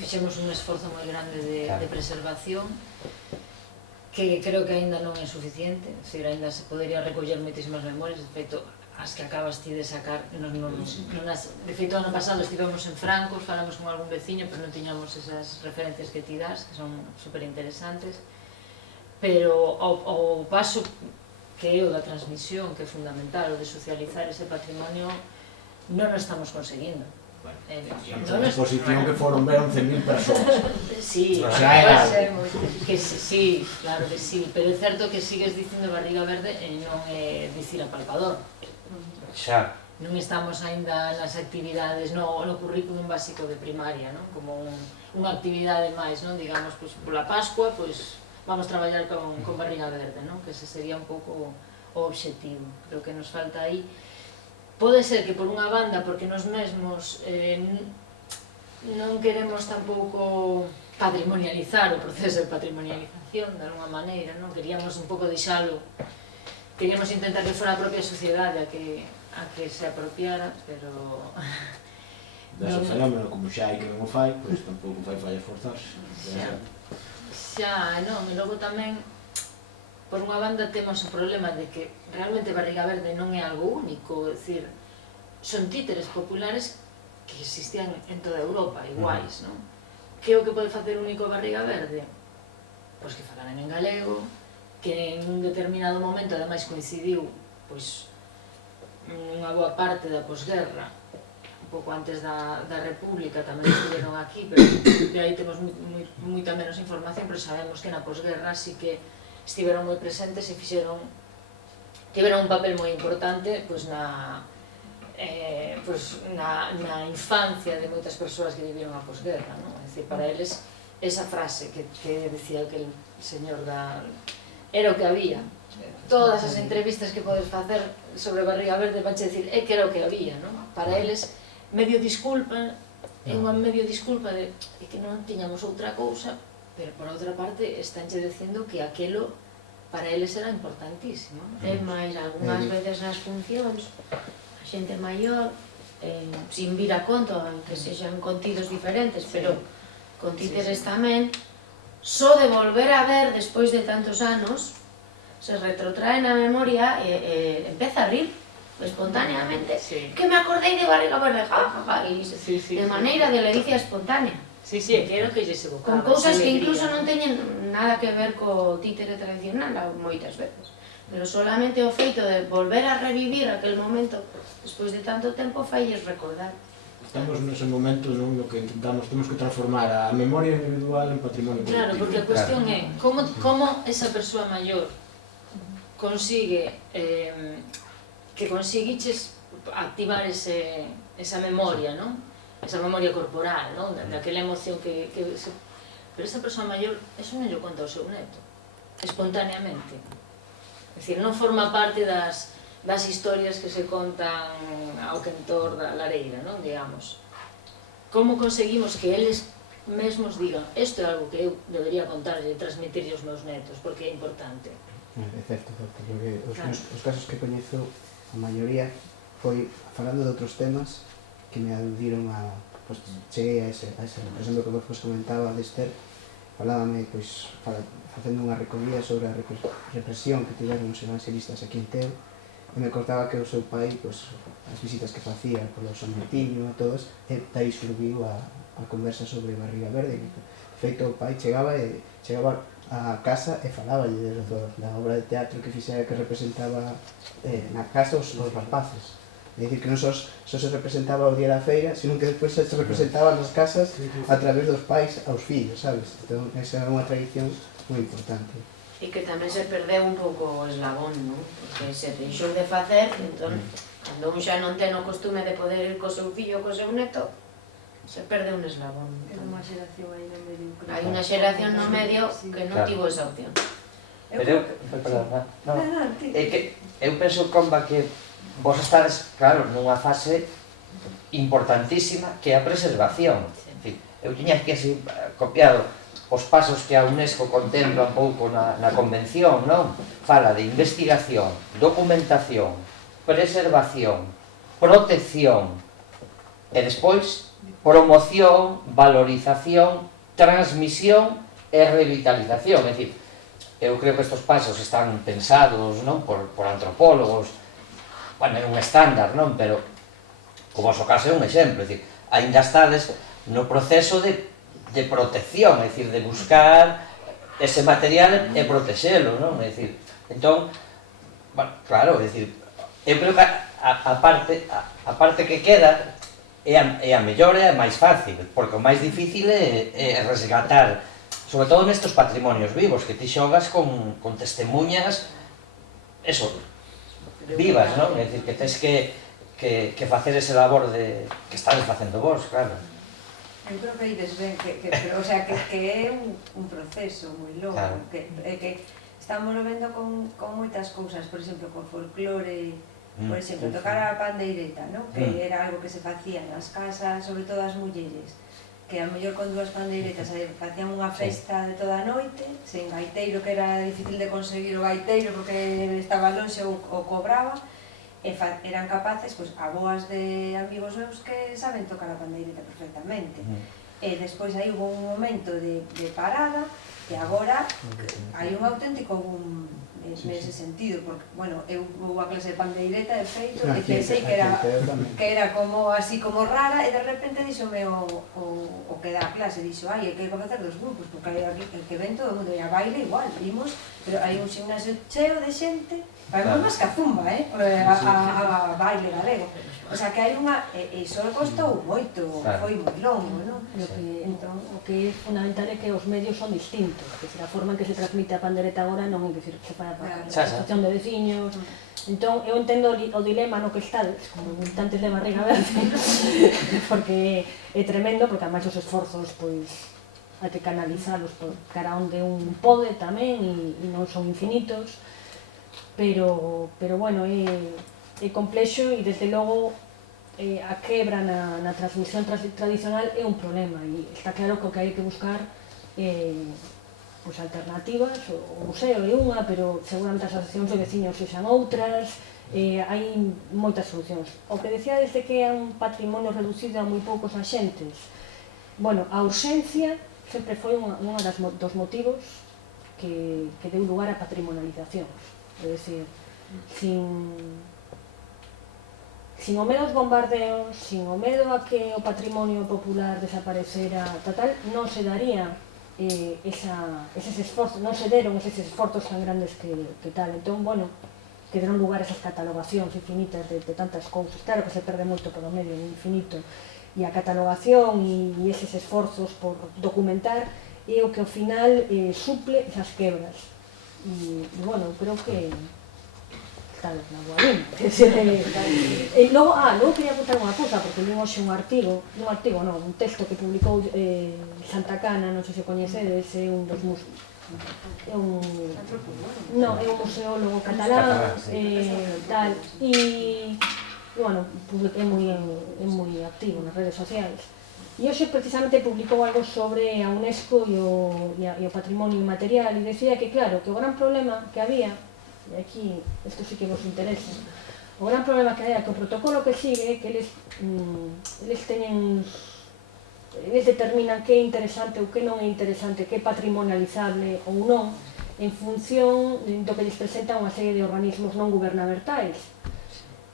fixemos un esforzo moi grande de preservación, que creo que ainda non é suficiente, é dicir, ainda se podería recoller moitísimas memorias, de feito, as que acabas ti de sacar, de feito, ano pasado estivemos en Francos, falamos con algún veciño, pero non tiñamos esas referencias que ti das, que son super interesantes, pero o paso que é o da transmisión, que é fundamental, o de socializar ese patrimonio, non o estamos conseguindo. Unha exposición que foron ver 11.000 persoas. Sí, sí, claro que sí, pero é certo que sigues dicindo Barriga Verde e non é dicir apalpador. Xa. Non estamos aínda nas actividades, no currículum básico de primaria, non? Como unha actividade máis, non? Digamos, pola Pascua, vamos traballar con Barriga Verde, non? Que ese sería un pouco o obxectivo. Creo que nos falta aí. Pode ser que por unha banda, porque nos mesmos non queremos tampouco patrimonializar o proceso de patrimonialización, de alguma maneira, non? Queríamos un pouco deixalo, queríamos intentar que fora a propia sociedade a que se apropiara, pero... Dese fenómeno, como xa hai que non o fai, pois tampouco fai falla esforzarse. Xa, non, e logo tamén, por unha banda temos o problema de que realmente Barriga Verde non é algo único, é dicir, son títeres populares que existían en toda Europa, iguais, non? Que é o que pode facer único Barriga Verde? pois, que falaran en galego, que en un determinado momento ademais coincidiu pois unha boa parte da posguerra, un pouco antes da República tamén estiveron aquí, pero de aí temos moita menos información, pero sabemos que na posguerra sí que estiveron moi presentes e tiveron un papel moi importante pois na infancia de moitas persoas que viviron a posguerra, non? É dicir, para eles esa frase que decía aquel señor era o que había. Todas as entrevistas que podes facer sobre Barriga Verde vanche dicir é que era o que había, non? Para eles, medio disculpa, é unha medio disculpa de que non tiñamos outra cousa, pero por outra parte estánche dicindo que aquelo para eles era importantísimo. É máis, algunhas veces nas funcións, a xente maior, sin vir a conto, que sexan contidos diferentes, pero con títeres tamén, só de volver a ver despois de tantos anos, se retrotrae na memoria e empeza a rir espontáneamente, que me acordei de Barriga Verde, jajaja, de maneira de ledicia espontánea. Sí, que era o que lles evocaba. Con cousas que incluso non teñen nada que ver co títere tradicional moitas veces. Pero solamente o feito de volver a revivir aquel momento despois de tanto tempo failles recordar. Estamos nese momento no que temos que transformar a memoria individual en patrimonio colectivo. Claro, porque a cuestión é como esa persoa maior consigue que conseguiches activar esa memoria, non? Esa memoria corporal, non? Daquela emoción que pero esa persoa maior, eso non lle conta ao seu neto, espontáneamente. É dicir, non forma parte das historias que se contan ao quentor da lareira, non? Digamos. Como conseguimos que eles mesmos digan isto é algo que eu debería contarlle e transmitirlle aos meus netos, porque é importante. É certo, porque os casos que coñezo, a maioría foi falando de outros temas que me aludiron a, pois, cheguei a ese, por exemplo, como vos comentaba de Esther, falábame, pois, facendo unha recollida sobre a represión que tiveron os evangelistas aquí en Teo, e me contaba que o seu pai, pois, as visitas que facía polo San Martiño e todos, e daí xurbiu a conversa sobre Barriga Verde. De feito, o pai chegaba a casa e falaba da obra de teatro que fixera que representaba na casa os rapaces. É dicir, que non só se representaba o día da feira, sino que despois se representaba nas casas a través dos pais aos fillos, sabes? Entón, esa é unha tradición moi importante. E que tamén se perdeu un pouco o eslabón, non? Porque se deixou de facer, entón, cando un xa non ten o costume de poder ir co seu fillo ou co seu neto, se perde un eslabón. É unha xeración aí no medio. Hai unha xeración no medio que non tivo esa opción. Pero é que eu penso, comba, que vos estades, claro, nunha fase importantísima que é a preservación. Eu tiña aquí así copiado os pasos que a UNESCO contempla un pouco na convención, non? Fala de investigación, documentación, preservación, protección e despois promoción, valorización, transmisión e revitalización. É dicir, eu creo que estes pasos están pensados, non, por antropólogos. Bueno, é un estándar, non? Pero o vosso caso é un exemplo, é dicir, ainda estades no proceso de protección, é dicir, de buscar ese material e protexelo, non? É dicir, entón, bueno, claro, é dicir, eu creo que a parte que queda é a mellor e a máis fácil, porque o máis difícil é resgatar, sobre todo nestes patrimonios vivos, que ti xogas con testemunhas, eso, vivas, non? É dicir, que tens que facer ese labor que estades facendo vos, claro. Eu creo que ides ben, pero, o sea, que é un proceso moi longo, que estamos vendo con moitas cousas, por exemplo, con folclore, por exemplo, tocar a pandeireta, non? Que era algo que se facía nas casas, sobre todo as mulleres, que a mellor con dúas pandeiretas facían unha festa de toda a noite, sen gaiteiro, que era difícil de conseguir o gaiteiro porque estaba lonxe ou cobraba, e eran capaces, pois, aboas de amigos meus que saben tocar a pandeireta perfectamente. E despois aí hubo un momento de parada, e agora hai un auténtico boom nese sentido, porque, bueno, eu vou a clase de pandeireta, de feito, e pensei que era como así como rara, e de repente díxome o que dá a clase dixo, ai, hai que facer dos grupos, porque hai aquí, que ven todo o mundo, e a baile igual, vimos, pero hai un gimnasio cheo de xente, vai máis que a zumba, a baile galego. O sea, que hai unha, e iso costou moito, foi moi longo, non? O que é fundamental é que os medios son distintos, que a forma en que se transmite a pandereta agora non é dicir que se para a asociación de veciños. Entón, eu entendo o dilema no que estades, como militantes de barriga verde, porque é tremendo, porque ademais os esforzos, pois, hai que canalizalos por cara onde un pode tamén, e non son infinitos, pero bueno, é complexo, e desde logo a quebra na transmisión tradicional é un problema, e está claro que o que hai que buscar alternativas. O museo é unha, pero seguramente as asociacións de veciños sexan outras, hai moitas solucións. O que decía desde que é un patrimonio reducido a moi poucos axentes, bueno, a urxencia sempre foi unha dos motivos que deu lugar a patrimonializacións, é dicir, sin o medo aos bombardeos, sin o medo a que o patrimonio popular desaparecera, non se daría eses esforzos, non se deron eses esforzos tan grandes que tal. Entón, bueno, que deron lugar a esas catalogacións infinitas de tantas cousas. Claro que se perde moito polo medio, infinito, e a catalogación e eses esforzos por documentar é o que ao final suple esas quebras. E, bueno, creo que tal na boa línea. E logo quería apuntar unha cousa, porque li hoxe un texto que publicou Santa Cana, non sei se coñecedes, é un dos é un museólogo catalán, tal, e, bueno, é moi activo nas redes sociais. E hoxe precisamente publicou algo sobre a UNESCO e o patrimonio inmaterial, e decía que, claro, que o gran problema que había, e aquí, isto sí que vos interesa, o gran problema que hai é que o protocolo que sigue é que eles determinan que é interesante ou que non é interesante, que é patrimonializable ou non, en función do que lles presenta unha serie de organismos non gubernamentais.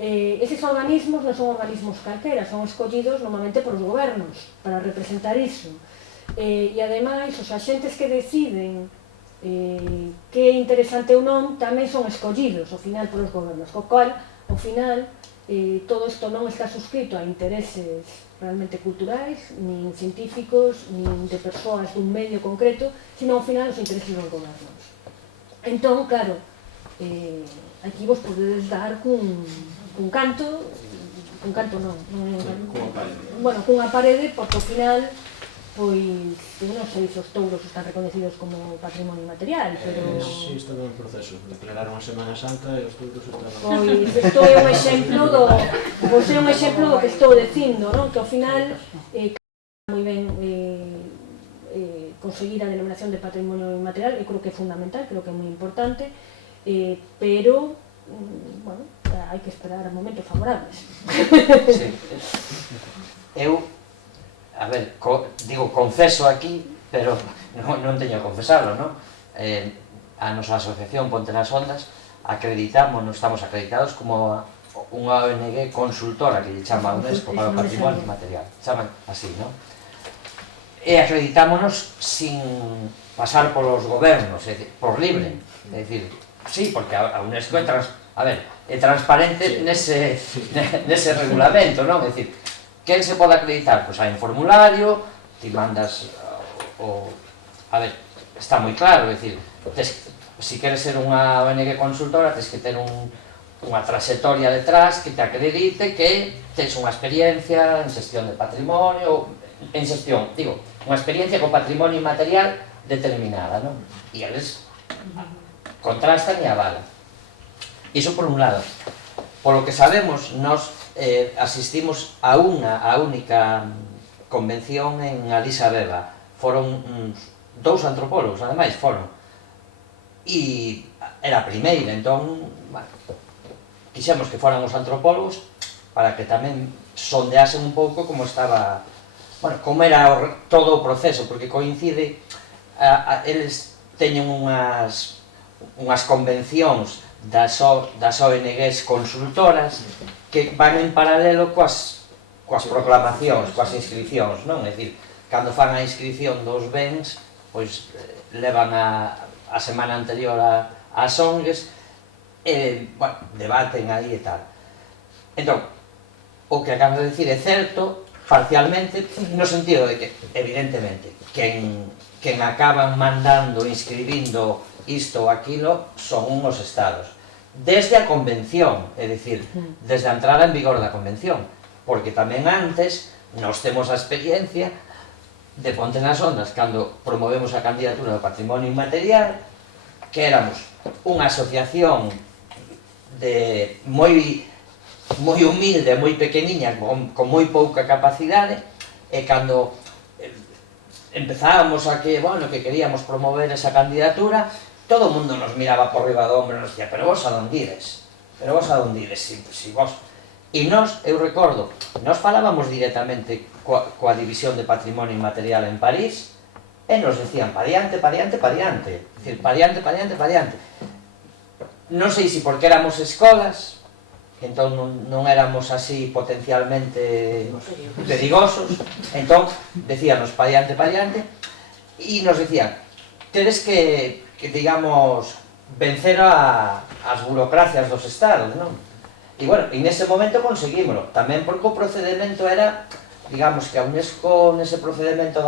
Eses organismos non son organismos calquera, son escollidos normalmente polos gobernos para representar iso. E ademais, os axentes que deciden que é interesante ou non tamén son escollidos ao final polos gobernos, co cual, ao final, todo isto non está suscrito a intereses realmente culturais, nin científicos, nin de persoas dun medio concreto, sino ao final os intereses dos gobernos. Entón, claro, aquí vos podedes dar cunha parede, porque ao final, pois, eu non sei se os touros están reconocidos como patrimonio inmaterial, pero... Si, está en proceso. Declararon a Semana Santa e os touros están... Pois, isto é un exemplo do que estou dicindo, non? Que ao final, moi ben conseguir a denominación de patrimonio inmaterial, eu creo que é fundamental, creo que é moi importante, pero, bueno, hai que esperar a momentos favorables. Sí. Eu, a ver, confeso aquí, pero non teño que confesarlo, non? A nosa asociación Ponte nas Ondas estamos acreditados como unha ONG consultora que lle chama a UNESCO para o patrimonio inmaterial, chaman así, non? E acreditámonos sin pasar polos gobernos, por libre, é dicir, sí, porque a UNESCO é transparente nese regulamento, non? É dicir, quen se pode acreditar? Pois hai un formulario, ti mandas a ver, está moi claro, é dicir, se queres ser unha ONG consultora, tens que ter unha trayectoria detrás que te acredite que tens unha experiencia en xestión de patrimonio, en xestión, digo, unha experiencia con patrimonio inmaterial determinada, non? E eles contrastan e avalan. Iso por un lado. Polo que sabemos, nós asistimos a única convención en Addis Abeba. Foron dous antropólogos, ademais, foron. E era a primeira, entón, quixemos que foran os antropólogos para que tamén sondeasen un pouco como estaba, bueno, como era todo o proceso, porque coincide, eles teñen unhas convencións das ONGs consultoras que van en paralelo coas proclamacións, coas inscripcións, non? É dicir, cando fan a inscripción dos bens, pois levan a semana anterior ás ONGs, bueno, debaten aí e tal. Entón, o que acabas de dicir é certo, parcialmente, no sentido de que, evidentemente, quen acaban mandando, inscribindo isto ou aquilo, son uns estados. Desde a convención, é dicir, desde a entrada en vigor da convención, porque tamén antes nos temos a experiencia de Ponte nas Ondas, cando promovemos a candidatura do patrimonio inmaterial, que éramos unha asociación de moi humilde, moi pequeniña, con moi pouca capacidade, e cando empezábamos a que queríamos promover esa candidatura, todo o mundo nos miraba por riba do ombro e nos dicía, pero vos a donde ides? Pero vos a donde ides? Si vos... E nós, eu recordo, nós falábamos directamente coa División de Patrimonio Inmaterial en París, e nos decían, pa diante, pa diante, pa diante. É dicir, pa diante, pa diante, pa diante. Non sei se porque éramos escolas, entón non éramos así potencialmente perigosos, entón decíanos pa diante, e nos decían, tedes que digamos, vencer as burocracias dos estados, non? E, bueno, en ese momento conseguímoslo, tamén porque o procedimento era, digamos, que a UNESCO, nese procedimento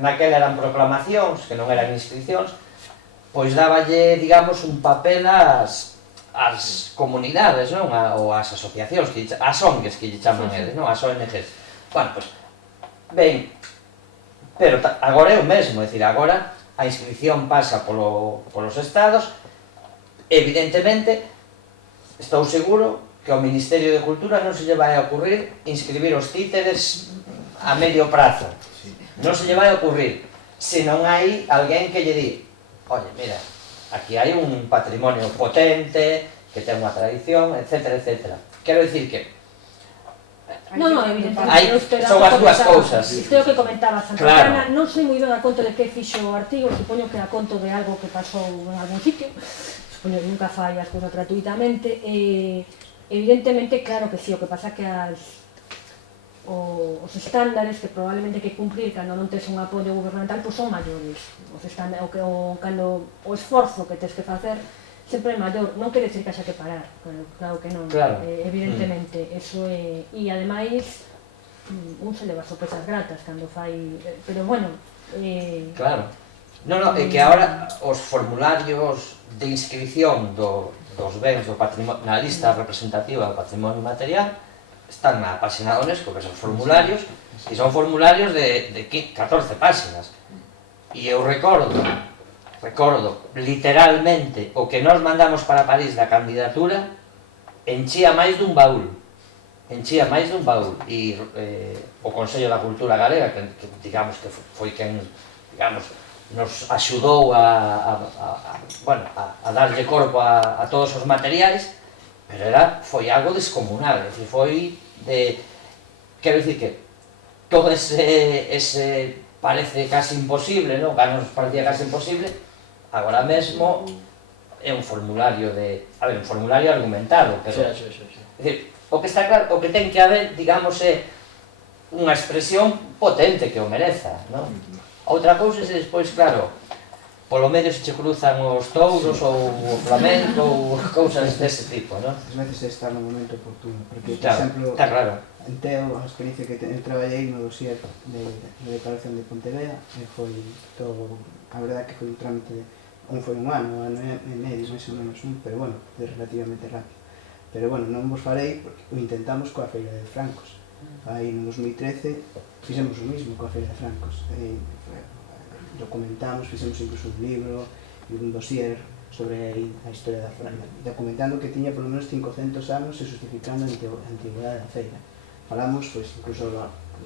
naquela eran proclamacións, que non eran inscripcións, pois dáballe, digamos, un papel ás comunidades, non? Ou ás asociacións, ás ONGs que lle chaman eles, non? Ás ONGs. Bueno, pois, ben, pero agora é o mesmo, é dicir, agora a inscripción pasa polos estados, evidentemente, estou seguro que ao Ministerio de Cultura non se lle vai a ocurrir inscribir os títeres a medio prazo. Non se lle vai a ocurrir, se non hai alguén que lle di, oye, mira, aquí hai un patrimonio potente, que ten unha tradición, etc, etc. Quero dicir que evidentemente, son as dúas cousas. Isto é o que comentaba Santana, non sei moi ben a conto de que fixo o artigo, supoño que a conto de algo que pasou en algún sitio, supoño que nunca fai as cousas gratuitamente, evidentemente, claro que sí, o que pasa que os estándares que probablemente hai que cumplir cando non tes un apoio gubernamental pois son maiores, cando o esforzo que tes que facer sempre é maior, non quere decir que haxa que parar, claro que non, evidentemente, eso é, e ademais un se leva sorpresas gratas cando fai, pero bueno... Claro, non, é que agora os formularios de inscripción dos bens do patrimonio, na lista representativa do patrimonio material, están na página da UNESCO, que son formularios, e son formularios de 14 páxinas, e eu recordo literalmente o que nos mandamos para París da candidatura enchía máis dun baúl, e o Consello da Cultura Galega, que digamos que foi quen, digamos, nos axudou a darlle corpo a todos os materiais, pero foi algo descomunal, é dicir, foi de, quero dicir que todo ese parece casi imposible, non? Nos parecía casi imposible, agora mesmo é un formulario un formulario argumentado, pero... É dicir, o que está claro, o que ten que haber, digamos, é unha expresión potente que o mereza, non? Outra cousa é despois, claro, polo medio se che cruzan os touros ou o flamenco ou cousas dese tipo, non? As veces está no momento oportuno, porque, por Claro, exemplo, está claro. en Teo, a experiencia que eu traballei no dossier de declaración de Pontevedra, foi todo, a verdade que foi un trámite, foi un ano e medio, máis ou menos pero bueno, relativamente rápido. Pero bueno, non vos farei, porque o intentamos coa Feira de Francos. Aí no 2013 fixemos o mismo coa Feira de Francos. Documentamos, fixemos incluso un libro e un dossier sobre a historia da feira, documentando que tiña polo menos 500 anos e justificando a antigüedade da feira. Falamos, pois, incluso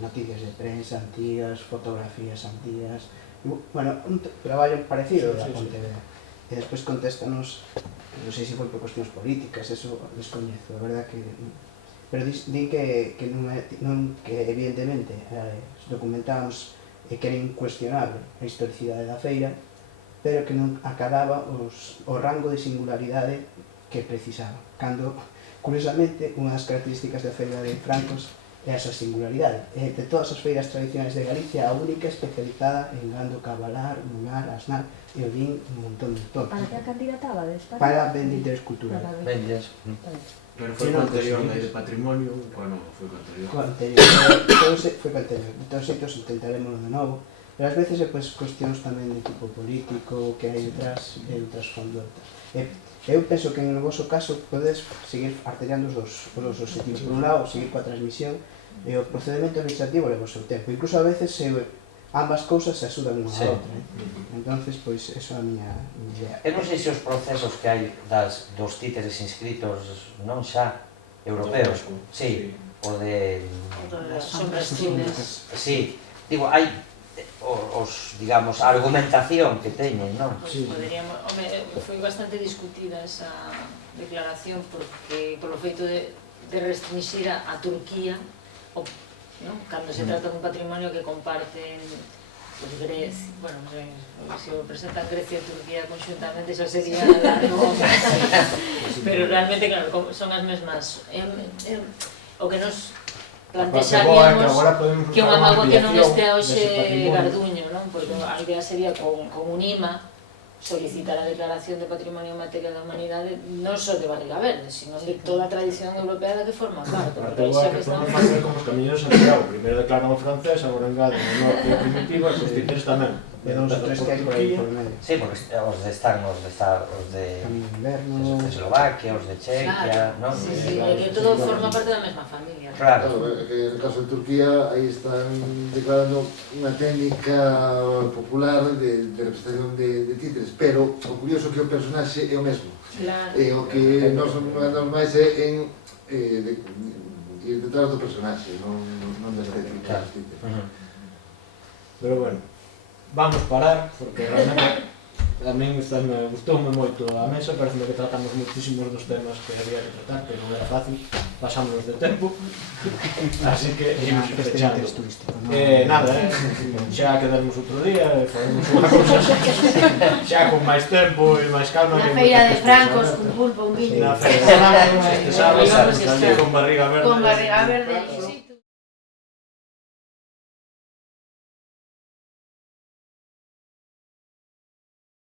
noticias de prensa antigas, fotografías antigas, bueno, un traballo parecido da Pontevedra. E despois contéstanos, non sei se foi por cuestións políticas, eso descoñezo, a verdad que... Pero din que evidentemente documentamos que era incuestionable a historicidade da feira, pero que non acababa o rango de singularidade que precisaba. Cando, curiosamente, unha das características da Feira de Francos é a súa singularidade. De todas as feiras tradicionais de Galicia, a única especializada en gando cabalar, lunar, asnar e o din un montón de todo. Para que a candidataba de España? Para ben de interés cultural. Vendes. Pero foi co anterior lei de patrimonio, bueno, foi co anterior. Co anterior, foi co anterior. De todos xeitos intentaremos de novo. Pero ás veces é pues, cuestións tamén de tipo político que hai detrás e outras conductas. Eu penso que no vosso caso podes seguir artellando os objetivos. Por un lado, seguir coa transmisión e o procedimento administrativo leva o seu tempo. Incluso a veces ambas cousas se axudan unha a outra. Entonces, pois, eso é a miña idea. Eu non sei se os procesos que hai dos títeres inscritos non xa europeos, sí, o de... Sombras chinas. Sí, digo, hai digamos, a argumentación que teñen, non? Pois poderíamos, foi bastante discutida esa declaración porque polo feito de restringir a Turquía, cando se trata dun patrimonio que comparten Grecia, bueno, non sei, se o presentan Grecia e Turquía conxuntamente xa sería largo, pero realmente, claro, son as mesmas. O que nos plantexaríamos que unha mágoa que non estea hoxe Garduño, non? Porque a idea sería con un IMA solicitar a declaración de patrimonio material da humanidade non só de Barriga Verde, sino de toda a tradición europea da que forma parte. Porque xa que estamos facendo como os camiñeiros de Santiago, primeiro declaran o francés, agora engaden o norte e o primitivo, e os títeres tamén. E dos tres que hai por aí por medio. Sí, porque están os de Eslovaquia, os de Chequia, non? Sí, que todo forma parte da mesma familia. Claro. Que no caso de Turquía, aí están declarando unha técnica popular de representación de títeres, pero o curioso é que o personaxe é o mesmo. E o que nos andamos máis é en ir detrás do personaxe, non da estética dos títeres. Pero bueno, vamos parar, porque realmente a min gustoume moito a mesa, parece que tratamos muchísimos dos temas que había que tratar, que non era fácil, pasámonos de tempo, así que imos fechando. Nada, xa quedaremos outro día, faremos unha cousa xa con máis tempo e máis calma. Na feira de francos, con pulpo, un viño. Na feira de francos, este sábado, con barriga verde. Con barriga verde,